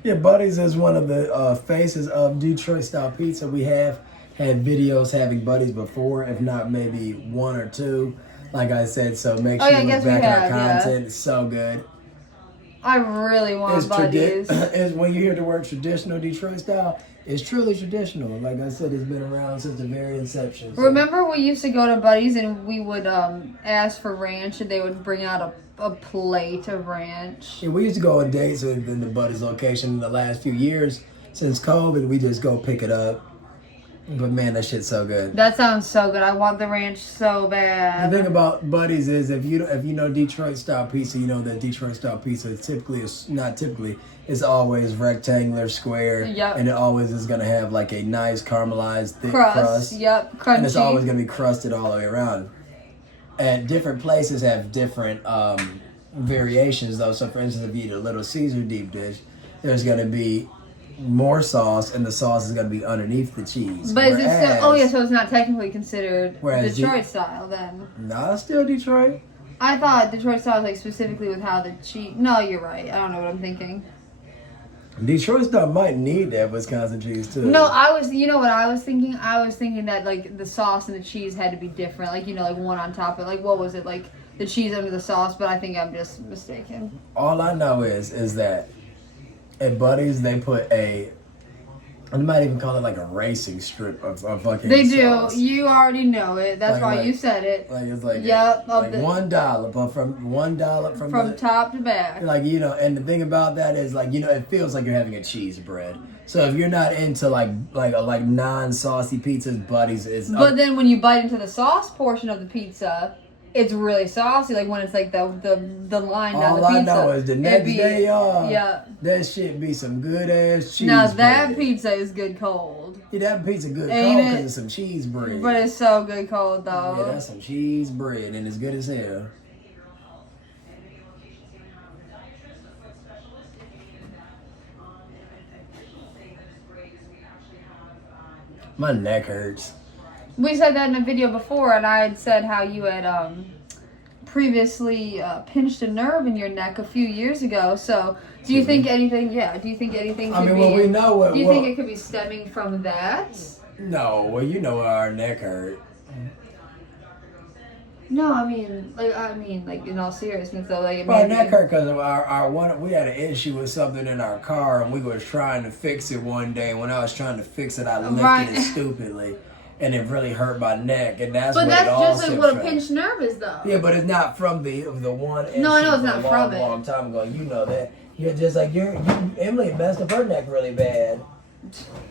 Yeah, Buddy's is one of the faces of Detroit style pizza. We have had videos having Buddy's before, if not maybe one or two. Like I said, so make sure you look back at our content. It's so good. I really want Buddy's. It's when you hear the word traditional Detroit style, it's truly traditional. Like I said, it's been around since the very inception. So. Remember we used to go to Buddy's and we would ask for ranch, and they would bring out a plate of ranch. Yeah, we used to go on dates in the Buddy's location in the last few years. Since COVID, we just go pick it up. But man, that shit's so good. That sounds so good. I want the ranch so bad. The thing about Buddy's is if you know Detroit style pizza, you know that Detroit style pizza is always rectangular, square, and it always is gonna have like a nice caramelized thick crust. Yep, crunchy. And it's always gonna be crusted all the way around. And different places have different variations though. So for instance, if you eat a Little Caesar deep dish, there's gonna be more sauce, and the sauce is going to be underneath the cheese. But is it still, so it's not technically considered Detroit style then? No, it's still Detroit. I thought Detroit style was like specifically with how the cheese. No, you're right. I don't know what I'm thinking. Detroit style might need that Wisconsin cheese too. No, you know what I was thinking? I was thinking that like the sauce and the cheese had to be different. Like, you know, like one on top of, like, what was it? Like the cheese under the sauce, but I think I'm just mistaken. All I know is that at Buddy's, they put I might even call it like a racing strip of fucking They sauce. do. You already know it. That's why you said it. Like it's like $1 from top to back. Like, you know, and the thing about that is like, you know, it feels like you're having a cheese bread. So if you're not into like non-saucy pizzas, Buddy's is. But then when you bite into the sauce portion of the pizza, it's really saucy, like when it's like the line down the pizza. All I know is the next day, y'all, yeah, that shit be some good ass cheese now that bread. Pizza is good cold. Yeah, that pizza good cold because it's some cheese bread. But it's so good cold though. Yeah, that's some cheese bread and it's good as hell. My neck hurts. We said that in a video before, and I had said how you had previously pinched a nerve in your neck a few years ago. So, do you think anything? Yeah. Do you think anything? I mean, well, we know what. Do you think it could be stemming from that? No. Well, you know our neck hurt. No, I mean, in all seriousness, though, like. Well, our neck hurt because of we had an issue with something in our car, and we was trying to fix it one day. When I was trying to fix it, I lifted it stupidly. And it really hurt my neck, and that's what it all just like what a pinched nerve is, though. Yeah, but it's not from the one issue. No, I know it's not from it. A long time ago, you know that. You're just like Emily messed up her neck really bad.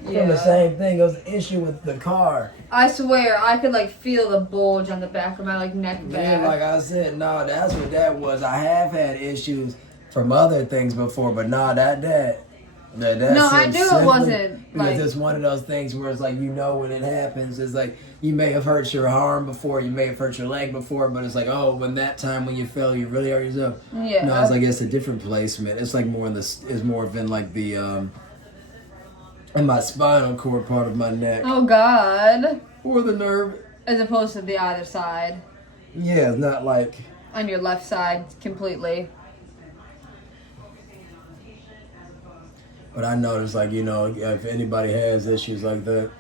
Yeah. From the same thing. It was an issue with the car. I swear, I could like feel the bulge on the back of my neck back. Yeah, like I said, no, that's what that was. I have had issues from other things before, but no, that's I knew it wasn't. Because it's one of those things where it's like, you know, when it happens, it's like you may have hurt your arm before, you may have hurt your leg before, but it's like, oh, when you fell, you really hurt yourself. Yeah. No, it's like it's a different placement. It's like more in like the in my spinal cord part of my neck. Oh God. Or the nerve. As opposed to the other side. Yeah, it's not like on your left side completely. But I noticed, like, you know, if anybody has issues like that,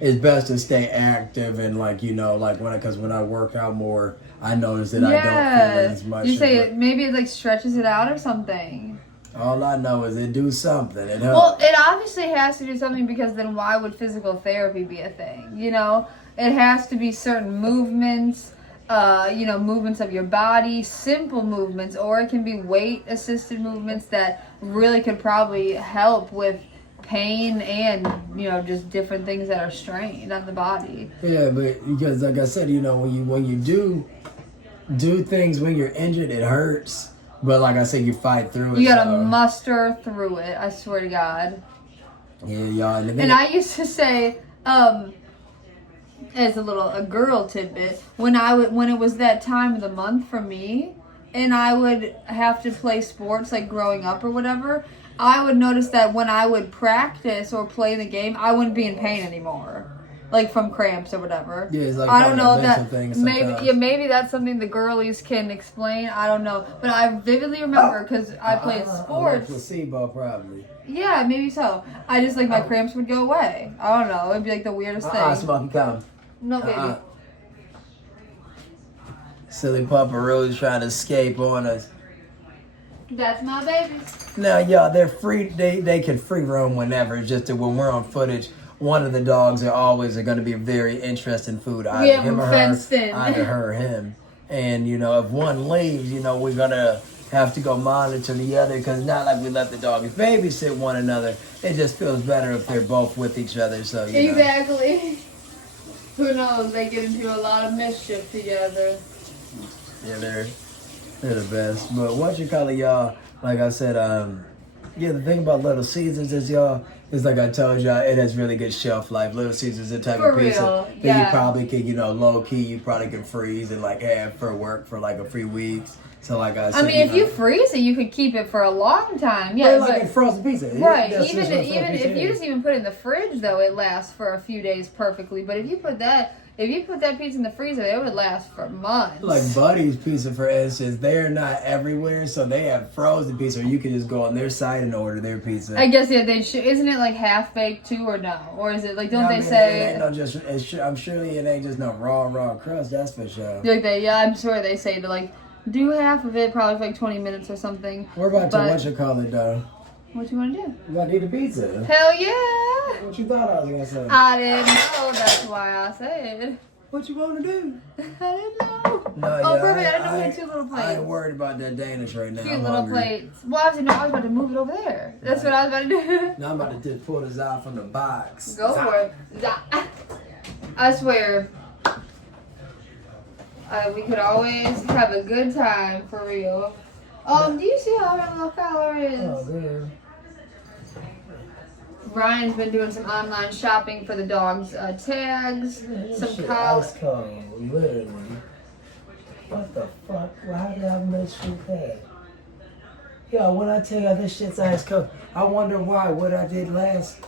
it's best to stay active and, like, you know, like because when I work out more, I notice that I don't feel as much. You say maybe it like stretches it out or something. All I know is it do something. It helps. Well, it obviously has to do something because then why would physical therapy be a thing? You know, it has to be certain movements. You know, movements of your body, simple movements, or it can be weight-assisted movements that really could probably help with pain and, you know, just different things that are strained on the body. Yeah, but because like I said, you know, when you do things when you're injured, it hurts. But like I said, you fight through it. You gotta muster through it. I swear to God. Yeah, y'all. And I used to say, as a girl tidbit, when it was that time of the month for me, and I would have to play sports like growing up or whatever, I would notice that when I would practice or play the game, I wouldn't be in pain anymore, like from cramps or whatever. Yeah, it's like I don't know that maybe that's something the girlies can explain. I don't know, but I vividly remember because I played sports. Placebo, probably. Yeah, maybe so. I just like my cramps would go away. I don't know. It'd be like the weirdest thing. Smoky, come. No, baby. Silly Papa Rose trying to escape on us. That's my baby. Now, y'all, they're free. They can free roam whenever. It's just that when we're on footage, one of the dogs are going to be a very interesting food. Either him or her, either her or him. And, you know, if one leaves, you know, we're going to have to go monitor the other because it's not like we let the dogs babysit one another. It just feels better if they're both with each other. So exactly. Who knows? They get into a lot of mischief together. Yeah, they're the best. But what you call it, y'all? Like I said, yeah, the thing about Little Caesars is, y'all, is like I told y'all, it has really good shelf life. Little Caesars is a type of pizza that you probably could, you know, low key, you probably could freeze and like have for work for like a few weeks. So like I said, if you freeze it, you could keep it for a long time. Yeah, like a frozen pizza. Right. Even if you just even put it in the fridge, though, it lasts for a few days perfectly. But if you put that pizza in the freezer, it would last for months. Like Buddy's Pizza, for instance, they're not everywhere, so they have frozen pizza. Or you can just go on their site and order their pizza. I guess isn't it like half baked too, or no? Or is it like say? It ain't I'm surely it ain't just no raw crust. That's for sure. I'm sure they say to like do half of it, probably for like 20 minutes or something. We're about to whatchamacallit though. What you want to do? You want to eat a pizza? Hell yeah! What you thought I was gonna say? I didn't know. That's why I said. What you want to do? I didn't know. No, oh, perfect. I didn't know we had 2 little plates. I ain't worried about that Danish right now. 2 little plates. Well, obviously, no, I was about to move it over there. That's what I was about to do. Now I'm about to just pull this out from the box. Go for it. I swear. We could always have a good time, for real. Do you see how that little fella is? Oh, man. Ryan's been doing some online shopping for the dog's tags, some collars. Ice cold, literally. What the fuck? Why did I miss you that? Yo, when I tell you this shit's ice cold, I wonder why. What I did last.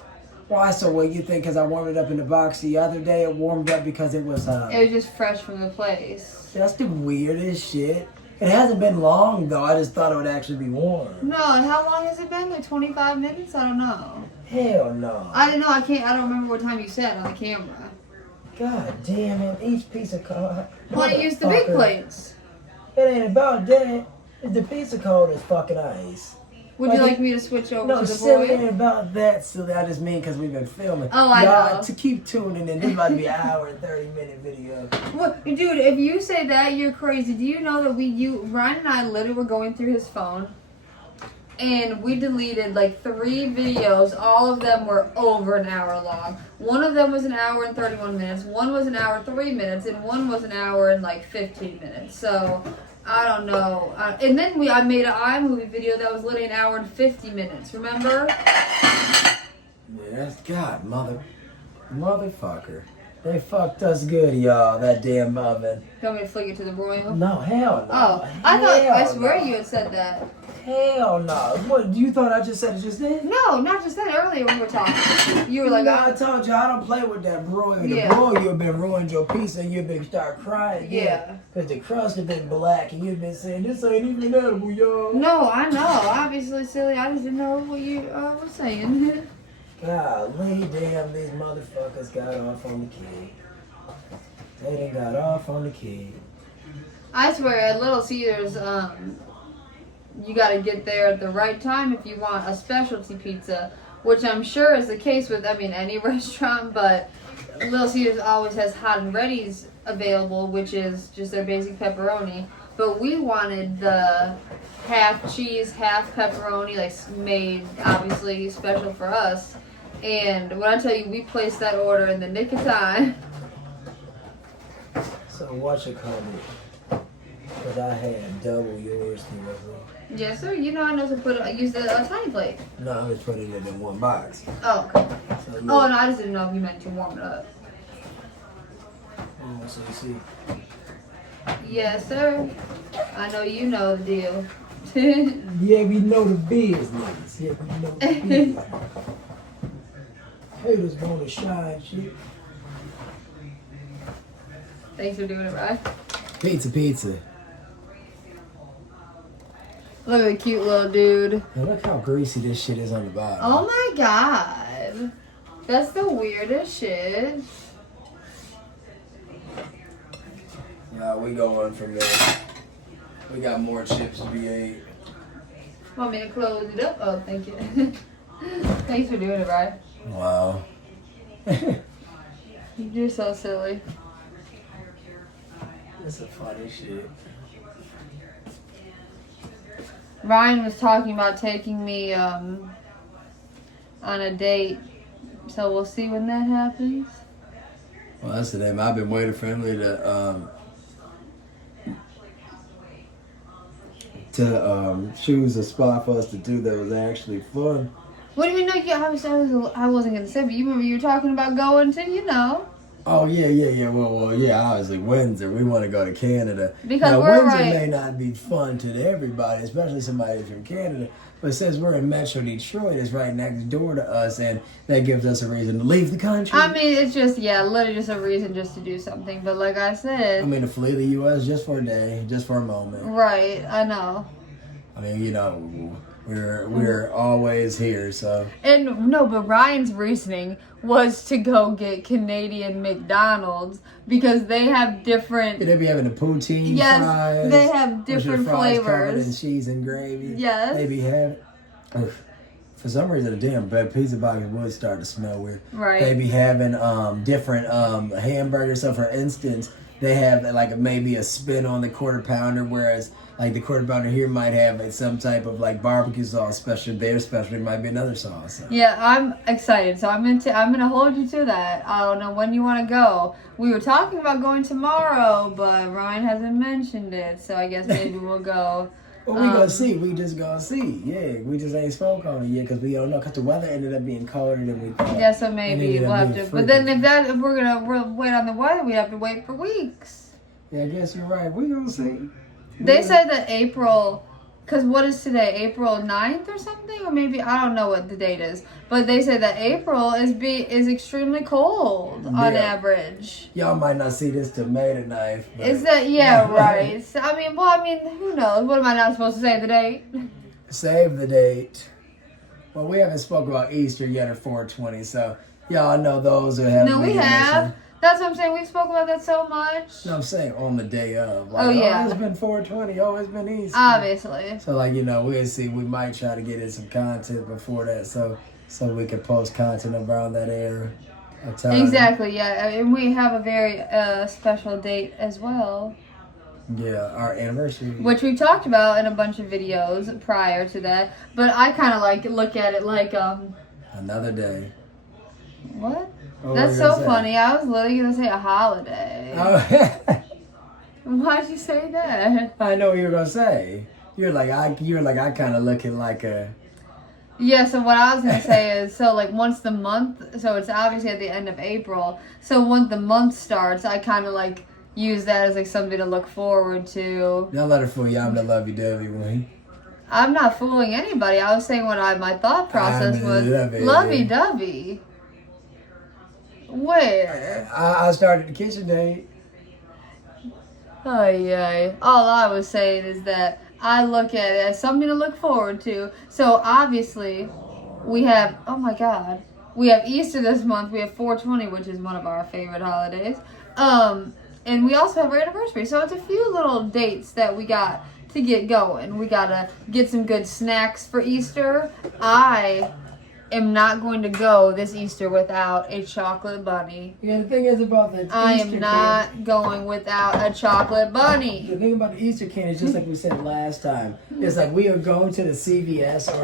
Why? So what you think? Because I warmed it up in the box the other day. It warmed up because it was. It was just fresh from the place. That's the weirdest shit. It hasn't been long though. I just thought it would actually be warm. No, and how long has it been? Like 25 minutes? I don't know. Hell no. I don't know. I don't remember what time you said on the camera. God damn it! Each piece of code. Why don't you use the big plates? It ain't about that. The pizza code is fucking ice. Would you like me to switch over to the silly, boy? it ain't about that, silly. I just mean because we've been filming. Oh, I know. To keep tuning in. This might be an hour and 30-minute video. Well, dude, if you say that, you're crazy. Do you know that Ryan and I literally were going through his phone, and we deleted like 3 videos. All of them were over an hour long. One of them was an hour and 31 minutes. One was an hour 3 minutes, and one was an hour and like 15 minutes. So I don't know. And then I made an iMovie video that was literally an hour and 50 minutes. Remember? Yeah, that's God, motherfucker. They fucked us good, y'all. That damn oven. You want me to flick it to the broil? No, hell no. Oh, I swear no. you had said that. Hell no. What, you thought I just said it just then? No, not just that. Earlier we were talking. You were like, no, I told you I don't play with that broil. The broil, you've been ruined your pizza and you've been start crying. Yeah. Because the crust has been black and you've been saying, this ain't even edible, y'all. No, I know. Obviously, silly. I just didn't know what you were saying. Golly, damn, these motherfuckers got off on the key. They done got off on the key. I swear, at Little Caesars, you gotta get there at the right time if you want a specialty pizza, which I'm sure is the case with, any restaurant, but Little Caesars always has hot and ready's available, which is just their basic pepperoni. But we wanted the half cheese, half pepperoni, like made obviously special for us. And when I tell you, we placed that order in the nick of time. So what you call it? Because I had double yours the Yes, sir. You know I know to use the tiny plate. No, I was putting it in one box. Oh, okay. So, Oh, no, I just didn't know if you meant to warm it up. Oh, so you see. Yes, sir. I know you know the deal. Yeah, we know the business. Yeah, we know the business. Haters want to shine, shit. Thanks for doing it, right? Pizza. Look at the cute little dude. Now look how greasy this shit is on the bottom. Oh my god. That's the weirdest shit. Yeah, we going from there. We got more chips to be ate. Want me to close it up? Oh, thank you. Thanks for doing it, right? Wow. You're so silly. That's a funny shit. Ryan was talking about taking me on a date, so we'll see when that happens. Well, that's the name. I've been waiting for Emily to choose a spot for us to do that was actually fun. What do you mean? No, yeah, I wasn't gonna say, but you remember you were talking about going to, Oh yeah. Well, yeah. Obviously, Windsor. We want to go to Canada. Because now, we're Windsor right. may not be fun to everybody, especially somebody from Canada. But since we're in Metro Detroit, it's right next door to us, and that gives us a reason to leave the country. It's just literally just a reason just to do something. But like I said, to flee the U.S. just for a day, just for a moment. right? I know. We're always here, so. And no, but Ryan's reasoning was to go get Canadian McDonald's because they have different. They be having the poutine Yes, fries. they have different fries covered in flavors. cheese and gravy. Yes. They be having. For some reason, the damn pizza box would start to smell weird. Right. They be having different hamburgers. So, for instance, they have like maybe a spin on the quarter pounder, whereas like the quarter pounder here might have like, some type of like barbecue sauce special. Their specialty might be another sauce. So. Yeah, I'm excited. So I'm gonna hold you to that. I don't know when you want to go. We were talking about going tomorrow, but Ryan hasn't mentioned it. So I guess maybe we'll go. Well, we gonna see. We just gonna see. Yeah, we just ain't spoke on it yet because we don't know. Because the weather ended up being colder than we thought. Yeah, so maybe we'll have to. But then if we're gonna wait on the weather, we have to wait for weeks. Yeah, I guess you're right. We gonna see. They said that April, because what is today? April 9th or something? Or maybe, I don't know what the date is. But they say that April is extremely cold on average. Y'all might not see this till May the 9th. But... Is that, right. So, who knows? What am I not supposed to say, the date? Save the date. Well, we haven't spoke about Easter yet or 420, so y'all know those who have. No, we have. That's what I'm saying. We spoke about that so much. No, I'm saying on the day of. Like, it's been 420. Oh, it's been Easter. Obviously. So, we'll see. We might try to get in some content before that so we can post content around that era of time. Exactly, yeah. And we have a very special date as well. Yeah, our anniversary. Which we talked about in a bunch of videos prior to that. But I kind of look at it like... Another day. What? That's so funny. I was literally going to say a holiday. Oh. Why'd you say that? I know what you were going to say. You're like, I kind of look at like a... Yeah, so what I was going to say is, so like once the month, so it's obviously at the end of April, so once the month starts, I kind of like use that as like something to look forward to. Don't let her fool you. I'm the lovey-dovey one. I'm not fooling anybody. I was saying what my thought process was. Lovey-dovey. Where? I started the kitchen date. Oh, yeah. All I was saying is that I look at it as something to look forward to. So obviously, we have, oh my God, we have Easter this month. We have 420, which is one of our favorite holidays. And we also have our anniversary. So it's a few little dates that we got to get going. We got to get some good snacks for Easter. I am not going to go this Easter without a chocolate bunny. Yeah, the thing is about the Easter I am not going without a chocolate bunny. The thing about the Easter candy is just like we said last time. It's like we are going to the CVS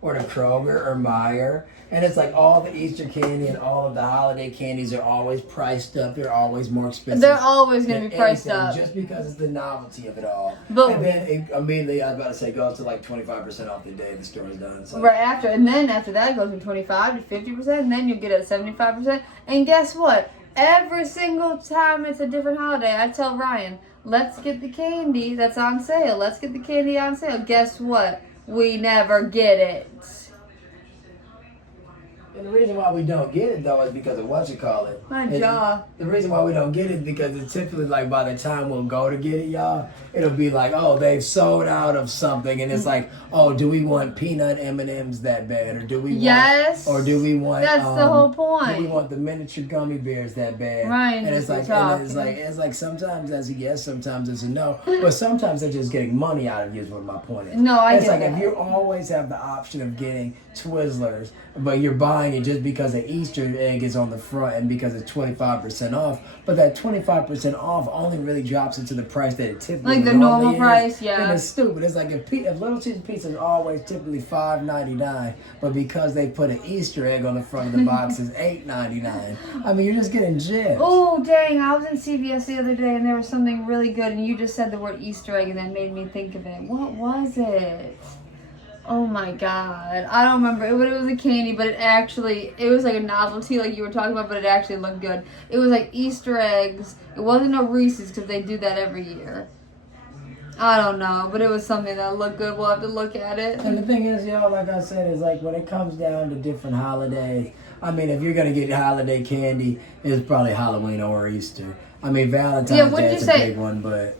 or the Kroger or Meijer, and it's like all the Easter candy and all of the holiday candies are always priced up. They're always more expensive. They're always going to be priced up. Just because it's the novelty of it all. But, and then immediately, I was about to say, goes to like 25% off the day the store is done. So. Right after, and then after that it goes from 25 to 50%, and then you get it at 75%. And guess what? Every single time it's a different holiday, I tell Ryan, let's get the candy that's on sale. Let's get the candy on sale. Guess what? We never get it. And the reason why we don't get it, though, is because of what you call it. My jaw. The reason why we don't get it is because it's typically like by the time we'll go to get it, y'all, it'll be like, oh, they've sold out of something. And it's like, oh, do we want peanut M&Ms that bad? Or do we yes. want, or do we want, that's the whole point. Do we want the miniature gummy bears that bad? Right. And it's like sometimes that's a yes, sometimes it's a no. But sometimes they're just getting money out of you is what my point is. No, I It's get like that. if you always have the option of getting Twizzlers, but you're buying it just because the Easter egg is on the front and because it's 25% off. But that 25% off only really drops into the price that it typically like the normally normal is. price, yeah. And it's stupid. It's like if Little Caesars pizza is always typically $5.99, but because they put an Easter egg on the front of the box, it's $8.99. I mean, you're just getting gypped. Oh, dang. I was in CVS the other day and there was something really good and you just said the word Easter egg and that made me think of it. What was it? Oh my God. I don't remember. It was a candy, but it was like a novelty like you were talking about, but it actually looked good. It was like Easter eggs. It wasn't a Reese's because they do that every year. I don't know, but it was something that looked good. We'll have to look at it. And the thing is, y'all, like I said, is like when it comes down to different holidays, I mean, if you're going to get holiday candy, it's probably Halloween or Easter. I mean, Valentine's Day is a big one, but...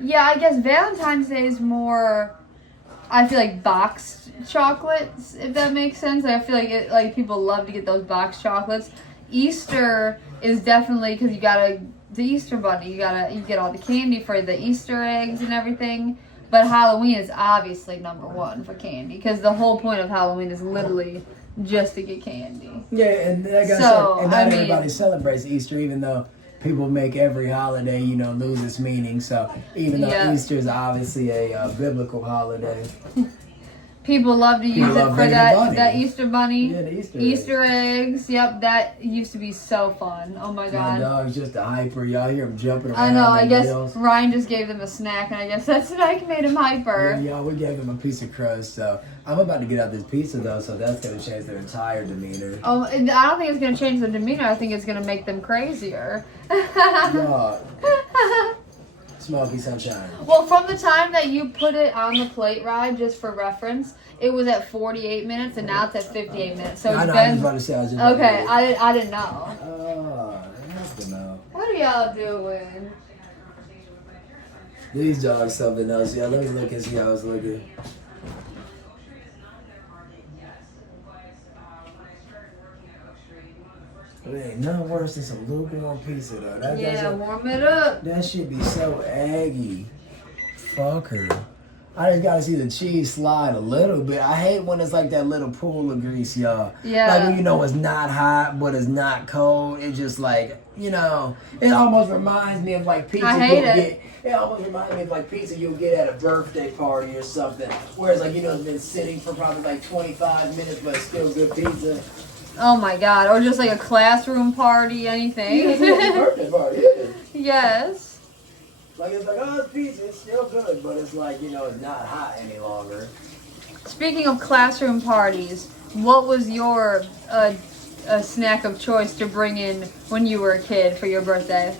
Yeah, I guess Valentine's Day is more... I feel like boxed chocolates, if that makes sense. I feel like people love to get those boxed chocolates. Easter is definitely because the Easter bunny. You get all the candy for the Easter eggs and everything. But Halloween is obviously number one for candy because the whole point of Halloween is literally just to get candy. Yeah, and like I said, and not everybody celebrates Easter, even though people make every holiday, lose its meaning. So even though Easter is obviously a biblical holiday, people love to use it for that Easter bunny. Yeah, the Easter eggs. Yep, that used to be so fun. Oh my God. My dog's just a hyper. Y'all hear him jumping around. I know. I guess wheels. Ryan just gave them a snack, and I guess that snack made him hyper. Yeah, y'all, we gave them a piece of crust. So I'm about to get out this pizza though, so that's gonna change their entire demeanor. Oh, I don't think it's gonna change their demeanor. I think it's gonna make them crazier. Dog. Smoky sunshine. Well, from the time that you put it on the plate ride, just for reference, it was at 48 minutes, and now it's at 58 minutes. So it's been. I was about to say. Okay, I didn't know. Oh, that's to know. What are y'all doing? These dogs something else. Yeah, let me look and see how it's looking. It ain't nothing worse than some lukewarm pizza though. Warm it up. That shit be so aggy. Fuck her. I just gotta see the cheese slide a little bit. I hate when it's like that little pool of grease, y'all. Yeah. Like when it's not hot, but it's not cold. It's just like, it almost reminds me of like pizza. I hate it. It almost reminds me of like pizza you'll get at a birthday party or something. Whereas like, it's been sitting for probably like 25 minutes, but it's still good pizza. Oh my God. Or just like a classroom party, anything. Yeah, it's a birthday party, yeah. Yes. Like, it's like, oh, it's pizza, it's still good, but it's like, it's not hot any longer. Speaking of classroom parties, what was your snack of choice to bring in when you were a kid for your birthday?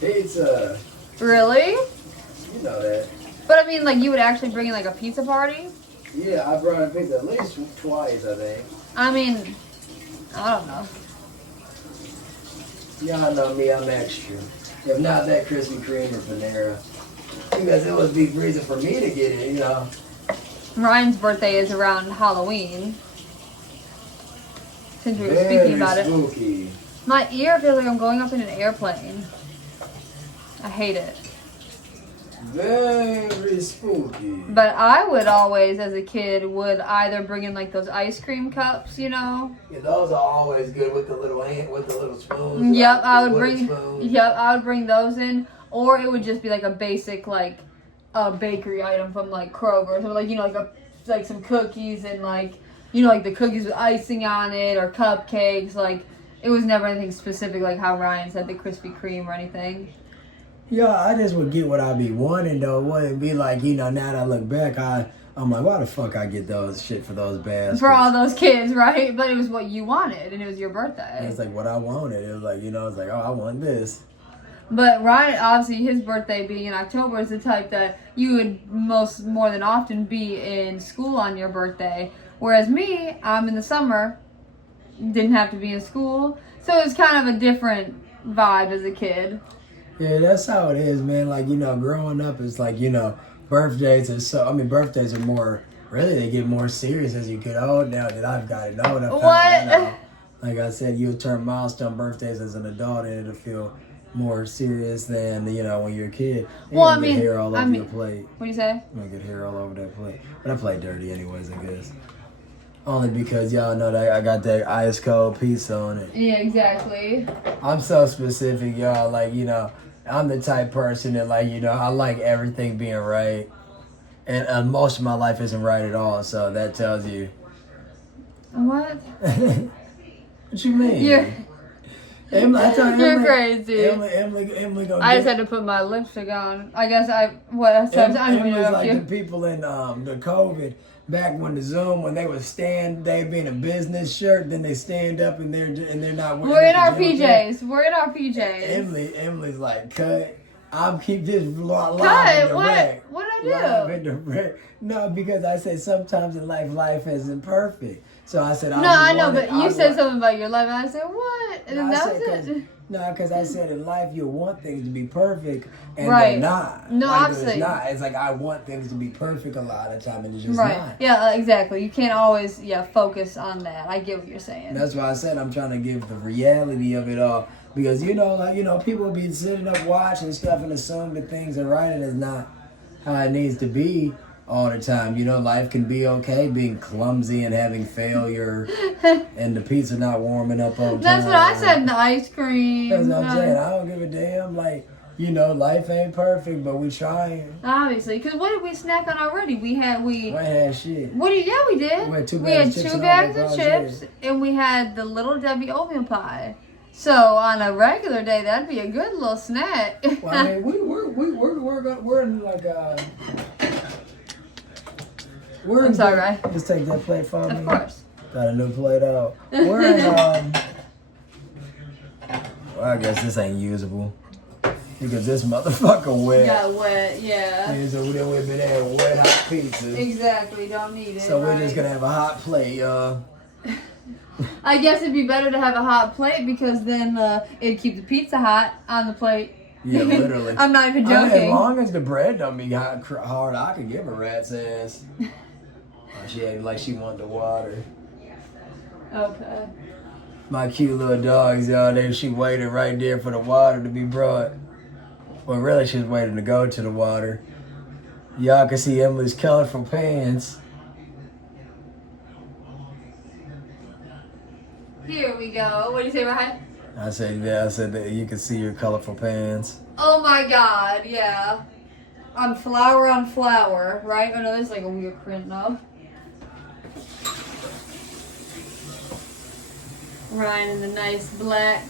Pizza. Really? You know that. But I mean, like, you would actually bring in, like, a pizza party? Yeah, I brought a pizza at least twice, I think. I mean, I don't know. Y'all know me, I'm extra. If not that Krispy Kreme or Panera. Because it would be reason for me to get it, you know. Ryan's birthday is around Halloween. Since we were Very speaking about spooky. it. My ear feels like I'm going up in an airplane. I hate it. Very spooky. But I would always, as a kid, would either bring in like those ice cream cups, you know. Yeah, those are always good with the little spoons. Yep, I would wooden bring. spoons. Yep, I would bring those in, or it would just be like a basic like a bakery item from like Kroger, so like like some cookies and like like the cookies with icing on it or cupcakes. Like it was never anything specific like how Ryan said the Krispy Kreme or anything. Yeah, I just would get what I be wanting though. It wouldn't be like, now that I look back, I'm like, why the fuck I get those shit for those baskets? For all those kids, right? But it was what you wanted, and it was your birthday. It's like what I wanted. It was like, it's like, oh, I want this. But Ryan, obviously, his birthday being in October is the type that you would more than often be in school on your birthday. Whereas me, I'm in the summer, didn't have to be in school. So it was kind of a different vibe as a kid. Yeah, that's how it is, man. Like, growing up, it's like, birthdays are more, really, they get more serious as you get old now that I've gotten old. What? Like I said, you'll turn milestone birthdays as an adult and it'll feel more serious than, when you're a kid. Well, get hair all over your plate. What do you say? I'm going to get hair all over that plate. But I play dirty anyways, I guess. Only because y'all know that I got that ice cold pizza on it. Yeah, exactly. I'm so specific, y'all. Like, I'm the type person that, like, I like everything being right. And most of my life isn't right at all, so that tells you. What? What you mean? You're crazy. Emily gonna I just had to put my lipstick on. I guess I don't even Emily's know like if the people in the COVID, back when the Zoom, when they would stand, they'd be in a business shirt, then they stand up and they're not wearing. We're in our PJs. We're in our PJs. Emily's like, cut. I'll keep this live Cut. in the wreck. What did I Live in the wreck. No, because I said sometimes in life isn't perfect. So I said, No, I know, but you said something about your life, and I said, what? And then that was it. No, because I said in life you want things to be perfect, and right. they're not. No, like, obviously. It's not. It's like I want things to be perfect a lot of time, and it's just right. not. Yeah, exactly. You can't always, focus on that. I get what you're saying. That's why I said I'm trying to give the reality of it all. Because, people will be sitting up watching stuff and assume that things are right, and it's not how it needs to be all the time. Life can be okay being clumsy and having failure and the pizza not warming up on time. That's what I said in the ice cream. That's what I'm saying. I don't give a damn. Like, life ain't perfect, but we trying. Obviously. Because what did we snack on already? We had shit. We did. We had two bags of chips, and we had the Little Debbie oatmeal pie. So on a regular day, that'd be a good little snack. Well, I mean, we're in like I'm sorry, right? Just take that plate for me. Of course. Got a new plate out. We're in well, I guess this ain't usable because this motherfucker wet. Got wet, yeah. And so then we've been having wet hot pizza. Exactly, don't need it. So we're just gonna have a hot plate, y'all. I guess it'd be better to have a hot plate because then it'd keep the pizza hot on the plate. Yeah, literally. I'm not even joking. As long as the bread don't be hard, I could give a rat's ass. She acted like she wanted the water. Okay. My cute little dogs, y'all, she waited right there for the water to be brought. Well, really, she was waiting to go to the water. Y'all can see Emily's colorful pants. Here we go. What do you say, Ryan? I said that you can see your colorful pants. Oh my god, yeah. On flower, right? Oh no, there's like a weird print though. Ryan in the nice black.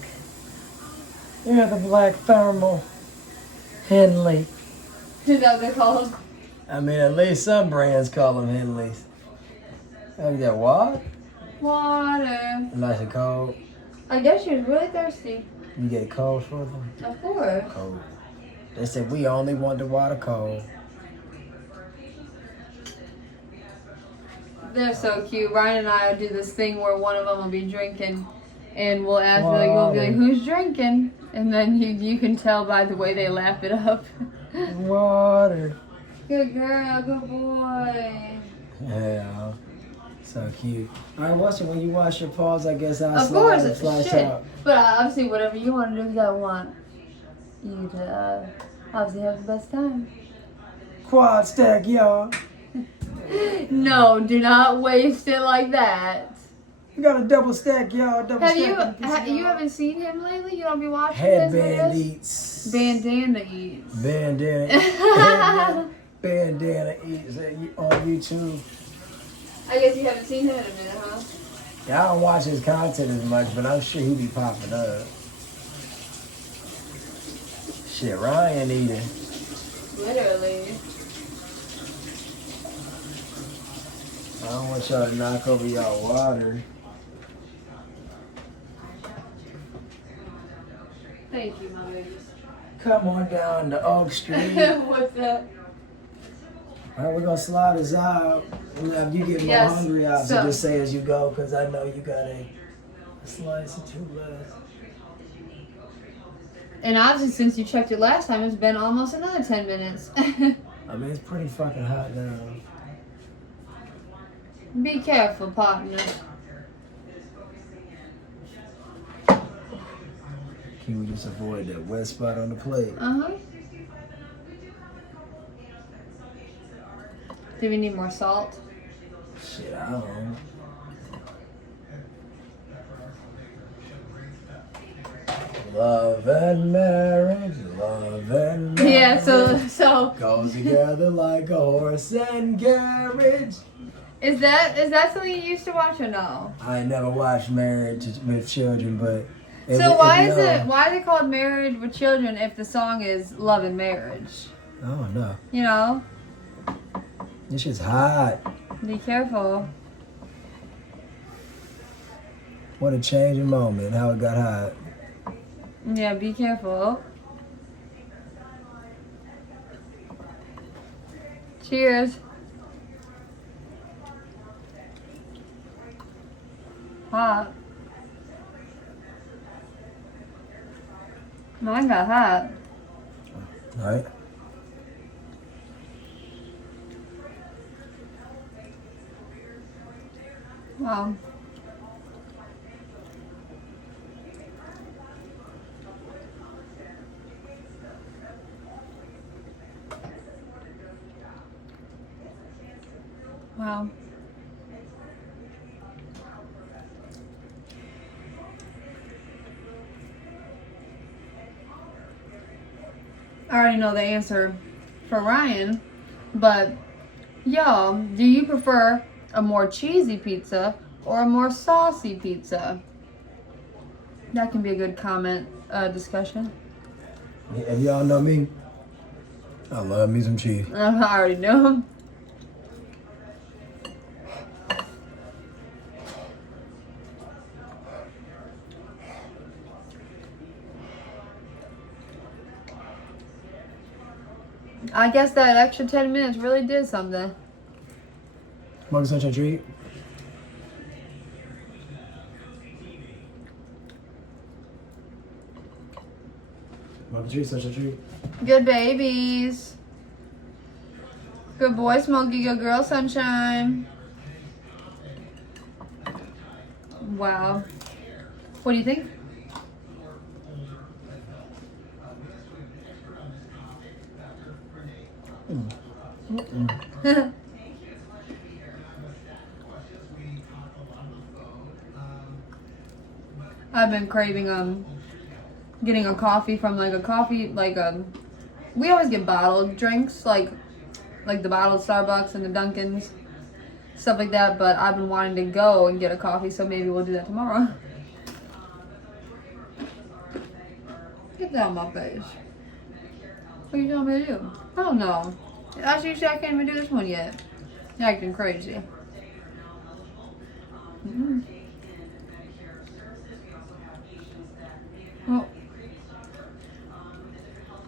Yeah, the black thermal Henley. Is that what they're called? I mean, at least some brands call them Henleys. Like that what? Water. Nice and cold. I guess she was really thirsty. You get cold for them? Of course. Cold. They said we only want the water cold. They're so cute. Ryan and I will do this thing where one of them will be drinking, and we'll ask, we'll be like, "Who's drinking?" And then you can tell by the way they lap it up. Water. Good girl, good boy. Yeah. So cute. Alright, Weston, when you wash your paws, I guess I'll Of slide course, and flash shit. out. But obviously, whatever you want to do, I want you to obviously have the best time. Quad stack, y'all. No, do not waste it like that. We got a double stack, y'all. Double Have stack. you haven't seen him lately? You don't be watching his Headband videos? eats. Bandana eats. Bandana eats on YouTube. I guess you haven't seen him in a minute, huh? Yeah, I don't watch his content as much, but I'm sure he be popping up. Shit, Ryan eating. Literally. I don't want y'all to knock over y'all water. Thank you, my babies. Come on down to Oak Street. What's that? Alright, we're gonna slide this out. And if you get more Yes, hungry out, so so- just say as you go, because I know you got a slice or two left. And obviously, since you checked it last time, it's been almost another 10 minutes. I mean, it's pretty fucking hot now. Be careful, partner. Can we just avoid that wet spot on the plate? Uh-huh. Do we need more salt? Shit, I don't know. Love and marriage, love and marriage. Yeah, so Goes together like a horse and carriage. is that something you used to watch or no? I never watched Marriage with Children, but So why is it called Marriage with Children if the song is Love and Marriage? I don't know. You know? This shit's hot. Be careful. What a changing moment, how it got hot. Yeah, be careful. Cheers. Hot. Mine got hot. Right? Wow. Wow. I already know the answer for Ryan, but y'all, do you prefer a more cheesy pizza or a more saucy pizza? That can be a good comment discussion. If y'all know me, I love me some cheese. I already know. I guess that extra 10 minutes really did something. Want such a treat? Want a treat, such a treat? Good babies. Good boy, Smokey. Good girl, Sunshine. Wow. What do you think? I've been craving getting a coffee from we always get bottled drinks like the bottled Starbucks and the Dunkins, stuff like that, but I've been wanting to go and get a coffee, so maybe we'll do that tomorrow. Get that on my face. What are you telling me to do? I don't know. Actually, I can't even do this one yet. You're acting crazy. Mm-hmm. Oh,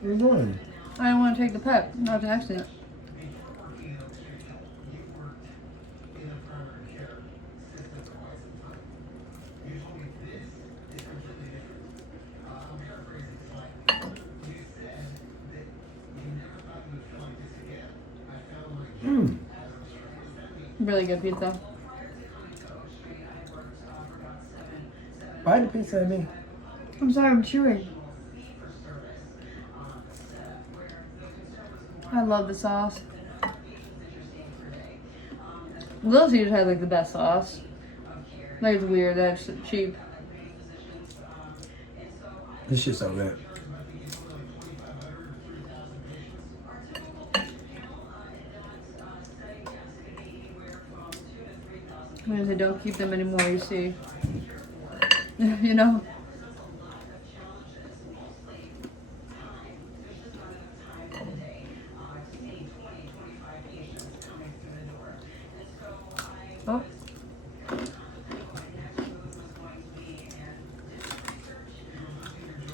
What are you doing? I didn't want to take the pet. That was an accident. Really good pizza. Why the pizza at me? I'm sorry, I'm chewing. I love the sauce. Little Caesars had like the best sauce. Like it's weird that it's cheap. This shit's so good. When they don't keep them anymore, you see. You know? Oh.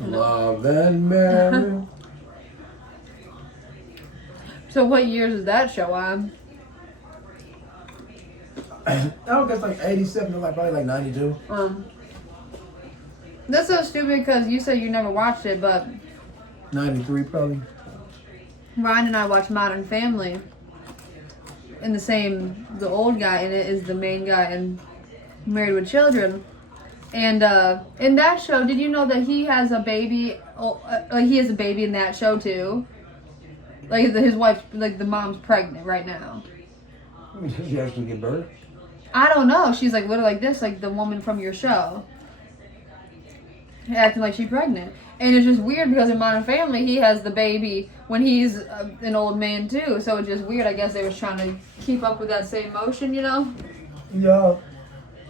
Love and marry. So what years is that show on? I don't guess like 87 to like probably like 92. That's so stupid because you said you never watched it, but 93 probably. Ryan and I watched Modern Family. And the old guy in it is the main guy in Married with Children. And in that show, did you know that he has a baby? He has a baby in that show too. Like his wife, like the mom's pregnant right now. Did she actually give birth? I don't know. She's like literally like this, like the woman from your show, acting like she's pregnant. And it's just weird because in Modern Family, he has the baby when he's an old man too. So it's just weird. I guess they was trying to keep up with that same motion, you know? Yeah,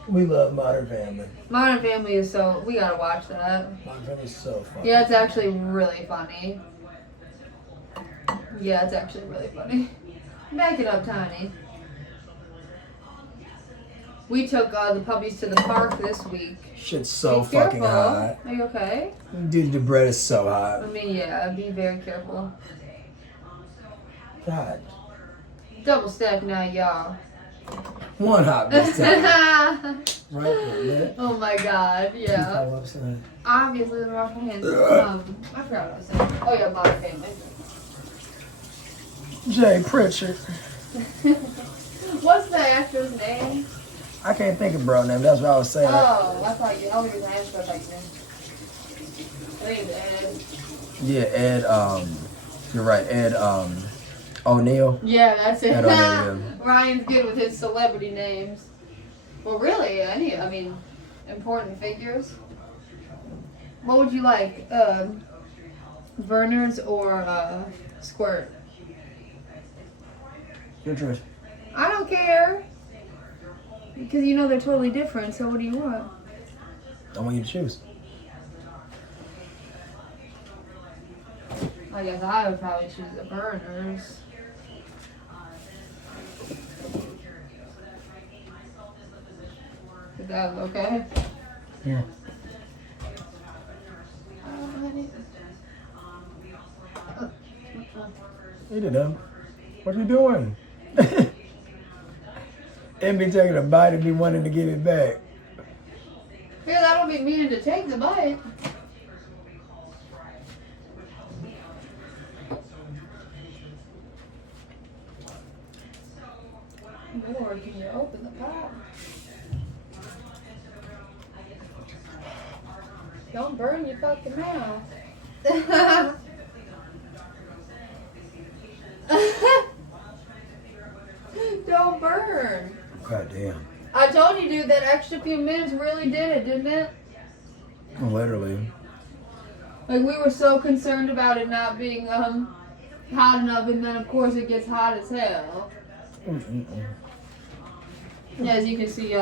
we love Modern Family. Modern Family is so, we gotta watch that. Modern Family is so funny. Yeah, it's actually really funny. Yeah, it's actually really funny. Back it up, Tiny. We took the puppies to the park this week. Shit's so Be fucking careful. hot. Are you okay? Dude, the bread is so hot. I mean, yeah, be very careful. God. Double stack now, y'all. One hot this time. Right there. Oh my god, yeah. Oh, upside. Obviously, the wash my hands. I forgot what I was saying. Oh yeah, Modern Family. Jay Pritchard. What's the actor's name? I can't think of bro name. That's what I was saying. Oh, I thought you. Only reason I asked was like, I think it's Ed. Yeah, Ed. You're right, Ed. O'Neill. Yeah, that's it. Ed O'Neill. Ryan's good with his celebrity names. Well, really, important figures. What would you like? Verner's or Squirt? Your choice. I don't care. Because you know they're totally different, so what do you want? I want you to choose. I guess I would probably choose the Burners. Is that okay? Yeah. You did them. What you doing? And be taking a bite and be wanting to get it back. Yeah, that don't be meaning to take the bite. Or can you open the pot? Don't burn your fucking mouth. Don't burn. God damn. I told you, dude, that extra few minutes really did it, didn't it? Literally. Like, we were so concerned about it not being hot enough, and then, of course, it gets hot as hell. Yeah, as you can see,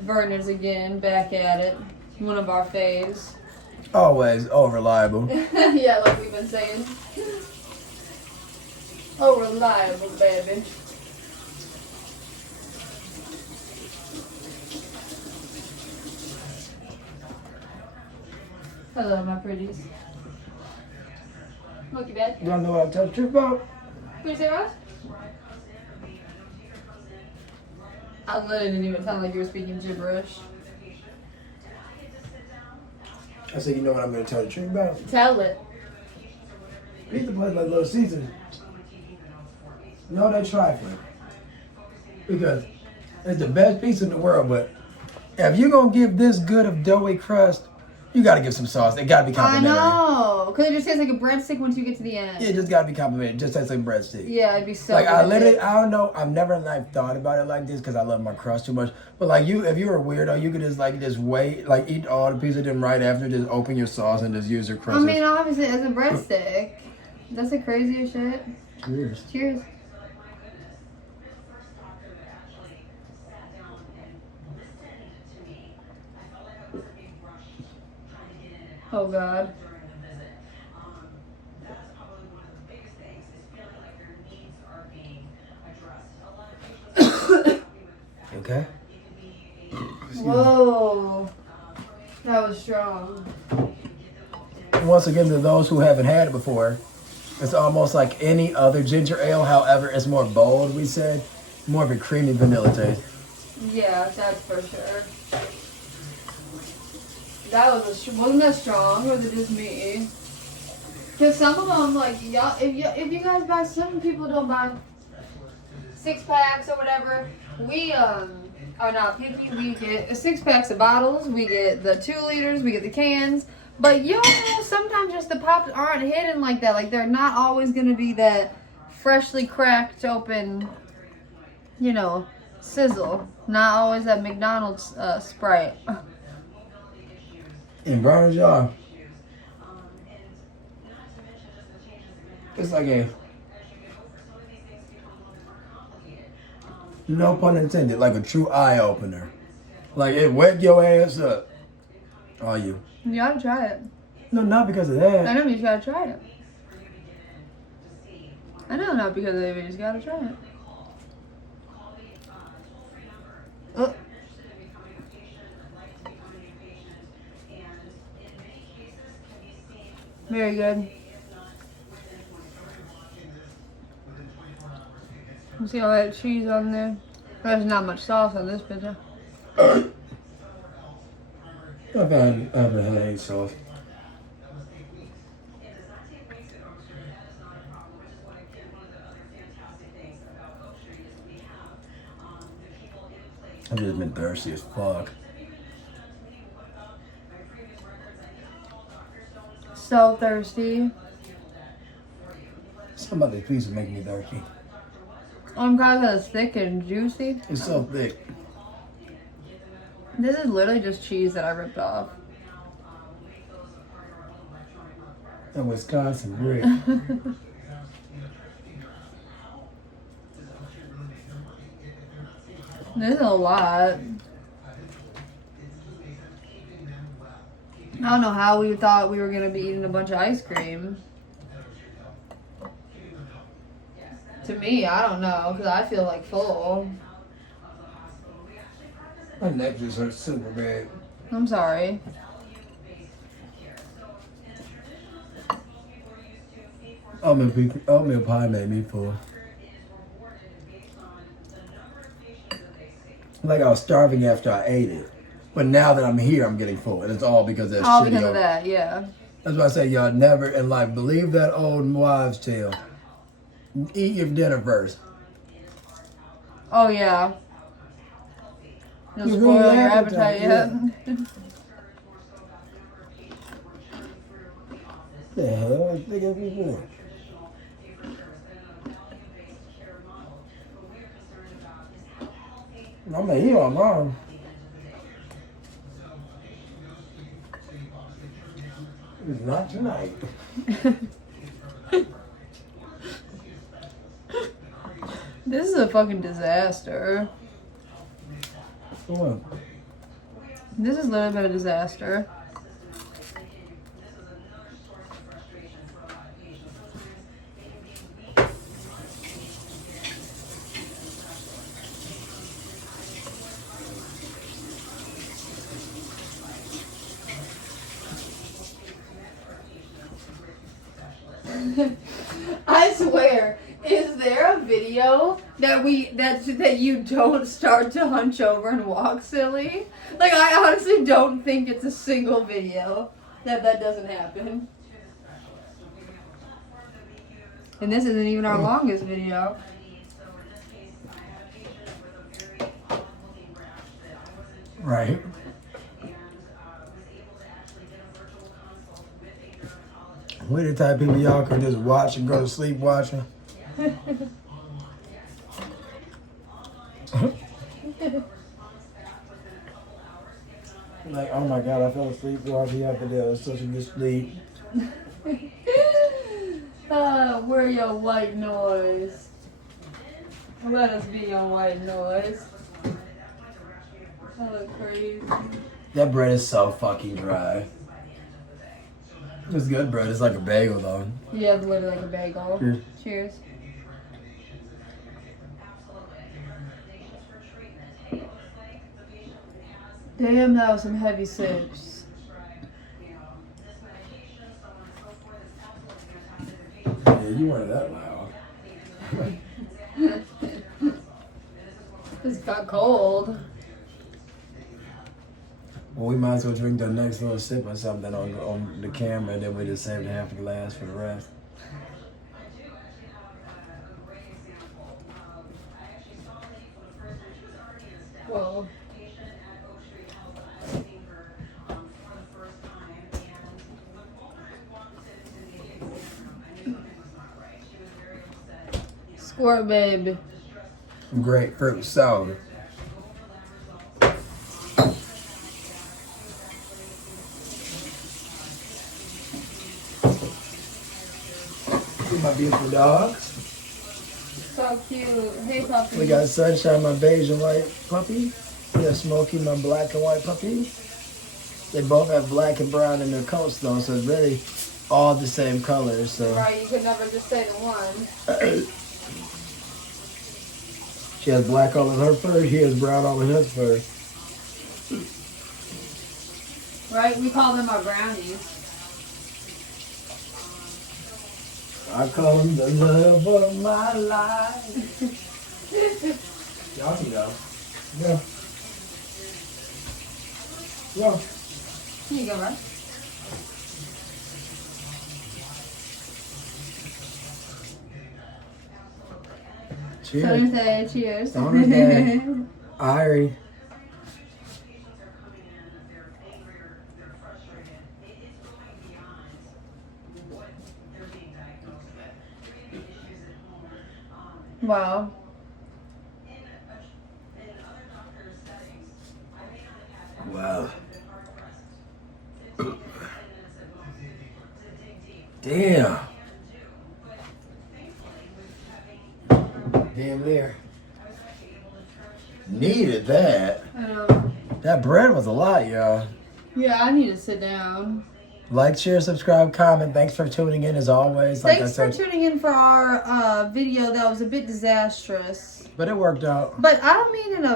Verner's again, back at it. One of our faves. Always. Oh, reliable. Yeah, like we've been saying. Oh, reliable, baby. I love my pretties. Monkey bed. You don't know what I'm telling the truth about? What you say, Ross? I literally didn't even sound like you were speaking gibberish. I said, you know what I'm going to tell the truth about? Tell it. Pizza place like Little Caesars. No, they trifling. Because it's the best pizza in the world, but if you're going to give this good of doughy crust, you got to give some sauce. It got to be complimentary. I know. Because it just tastes like a breadstick once you get to the end. It just got to be complimentary. It just tastes like breadstick. Yeah, it'd be so like, good. I don't know. I've never like thought about it like this because I love my crust too much. But like if you were a weirdo, you could just wait, like eat all the pizza, then right after, just open your sauce and just use your crust. I mean, obviously, as a breadstick. That's the craziest shit. Cheers. Cheers. Oh, God. Okay. Whoa. That was strong. Once again, to those who haven't had it before, it's almost like any other ginger ale. However, it's more bold, we said. More of a creamy vanilla taste. Yeah, that's for sure. That wasn't that strong, or was it just me? Because some of them, like, y'all, if you guys buy, some people don't buy 6-packs or whatever. We are not picky. We get 6-packs of bottles. We get the 2 liters. We get the cans. But you know, sometimes just the pops aren't hidden like that. Like, they're not always going to be that freshly cracked open, you know, sizzle. Not always that McDonald's Sprite. In brown jar, it's like a, no pun intended, like a true eye opener. Like it wet your ass up. Are you? You gotta try it. No, not because of that. I know, you just gotta try it. I know, not because of it, you just gotta try it. Oh. Very good. You see all that cheese on there? There's not much sauce on this pizza. I haven't had any sauce. I've just been thirsty as fuck. So thirsty. Something about this pizza making me thirsty. Because it's thick and juicy. It's so thick. This is literally just cheese that I ripped off. And Wisconsin brick. This is a lot. I don't know how we thought we were going to be eating a bunch of ice cream. To me, I don't know, because I feel like full. My neck just hurts super bad. I'm sorry. Oatmeal pie made me full. Like I was starving after I ate it. But now that I'm here, I'm getting full. And it's all because of that All shitty because of oat. that, yeah. That's why I say y'all never in life believe that old wives' tale. Eat your dinner first. Oh, yeah. You'll You spoil really your appetite, appetite, yeah. The hell? I think of before. I'm gonna eat on mine. It's not tonight. This is a fucking disaster. What? This is literally been a disaster. I swear, is there a video that you don't start to hunch over and walk silly? Like, I honestly don't think it's a single video that doesn't happen. And this isn't even our longest video. Right. We're the type of people y'all can just watch and go to sleep watching. Like, oh my God, I fell asleep watching after that. It was such a good sleep. We're your white noise. Let us be your white noise. That look crazy. That bread is so fucking dry. It's good bread. It's like a bagel though. Yeah, it's literally like a bagel. Cheers. Cheers. Damn, that was some heavy sips. Yeah, you weren't that loud. This got cold. Well, we might as well drink the next little sip or something on the camera, and then we just save half the glass for the rest. Whoa. Squirt, baby. Grapefruit soda. My beautiful dogs. So cute. Hey, puppy. We got Sunshine, my beige and white puppy. We got Smokey, my black and white puppy. They both have black and brown in their coats though, so it's really all the same colors. So Right, you could never just say the one. She has black all in her fur, he has brown all in his fur. Right, we call them our brownies. I call him the love of my life. Y'all can go. Yeah. Yeah. Here you go, right? Cheers. Sonner's Day, cheers. Sonner's Day. Irie. Wow. Wow. Damn. Damn there. Needed that. That bread was a lot, y'all. Yeah, I need to sit down. Like, share, subscribe, comment. Thanks for tuning in as always. Like Thanks I said, for tuning in for our video that was a bit disastrous. but it worked out. But I don't mean in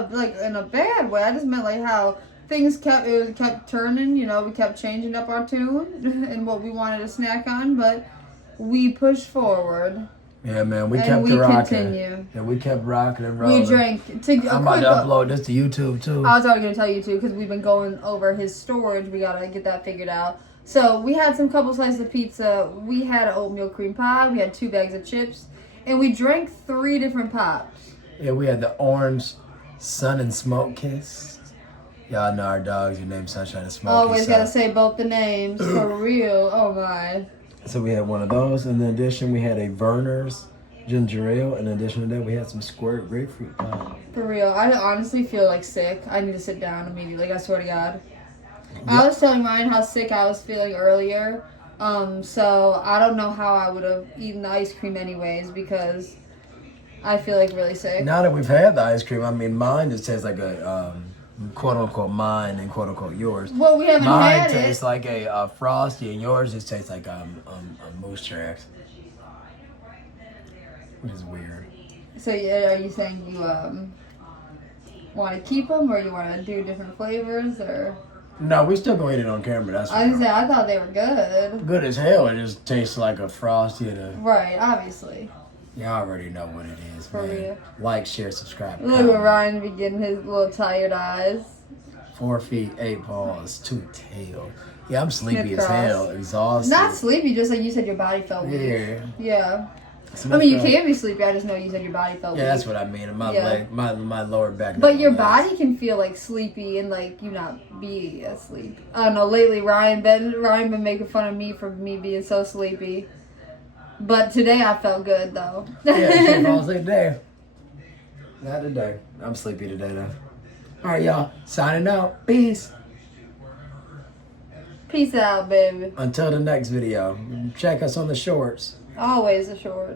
a bad way. I just meant like how things kept turning. You know, we kept changing up our tune and what we wanted to snack on, but we pushed forward. Yeah, man, we And kept we it rocking. continue. Yeah, we kept rocking and rolling. We drank. I'm about to upload this to YouTube too. I was already gonna tell you too because we've been going over his storage. We gotta get that figured out. So we had some couple slices of pizza. We had an oatmeal cream pie. We had 2 bags of chips, and we drank 3 different pops. Yeah, we had the orange sun and smoke kiss. Y'all know our dogs. Your name's Sunshine and Smoke. Always gotta say both the names for real. Oh my. So we had one of those. In addition, we had a Verner's ginger ale. In addition to that, we had some Squirt grapefruit pie. For real. I honestly feel like sick. I need to sit down immediately. I swear to God. I was telling Ryan how sick I was feeling earlier. So I don't know how I would have eaten the ice cream anyways because I feel like really sick. Now that we've had the ice cream, I mean, mine just tastes like a quote unquote mine and quote unquote yours. Well, we haven't mine had tastes it. like a Frosty, and yours just tastes like a Moose Tracks, which is weird. So yeah, are you saying you want to keep them or you want to do different flavors or? No, we still gonna eat it on camera. That's I was gonna say, I thought they were good. good as hell. It just tastes like a Frosty and a... Right, obviously. Y'all already know what it is, For man. real. Like, share, subscribe. Look at Ryan be getting his little tired eyes. 4 feet, 8 paws, 2 tail. Yeah, I'm sleepy Smith as cross. hell, exhausted. Not sleepy, just like you said your body felt weak. Yeah. Yeah. Smith I mean, you cross. can be sleepy, I just know you said your body felt weak. Yeah, that's what I mean. My Yeah. leg, my lower back. But not your my legs. body can feel like sleepy and like you not be asleep. I don't know. Lately, Ryan been making fun of me for me being so sleepy. But today I felt good though. Yeah, you should fall asleep today. Not today. I'm sleepy today though. All right, y'all. Signing out. Peace. Peace out, baby. Until the next video. Check us on the shorts. Always a short.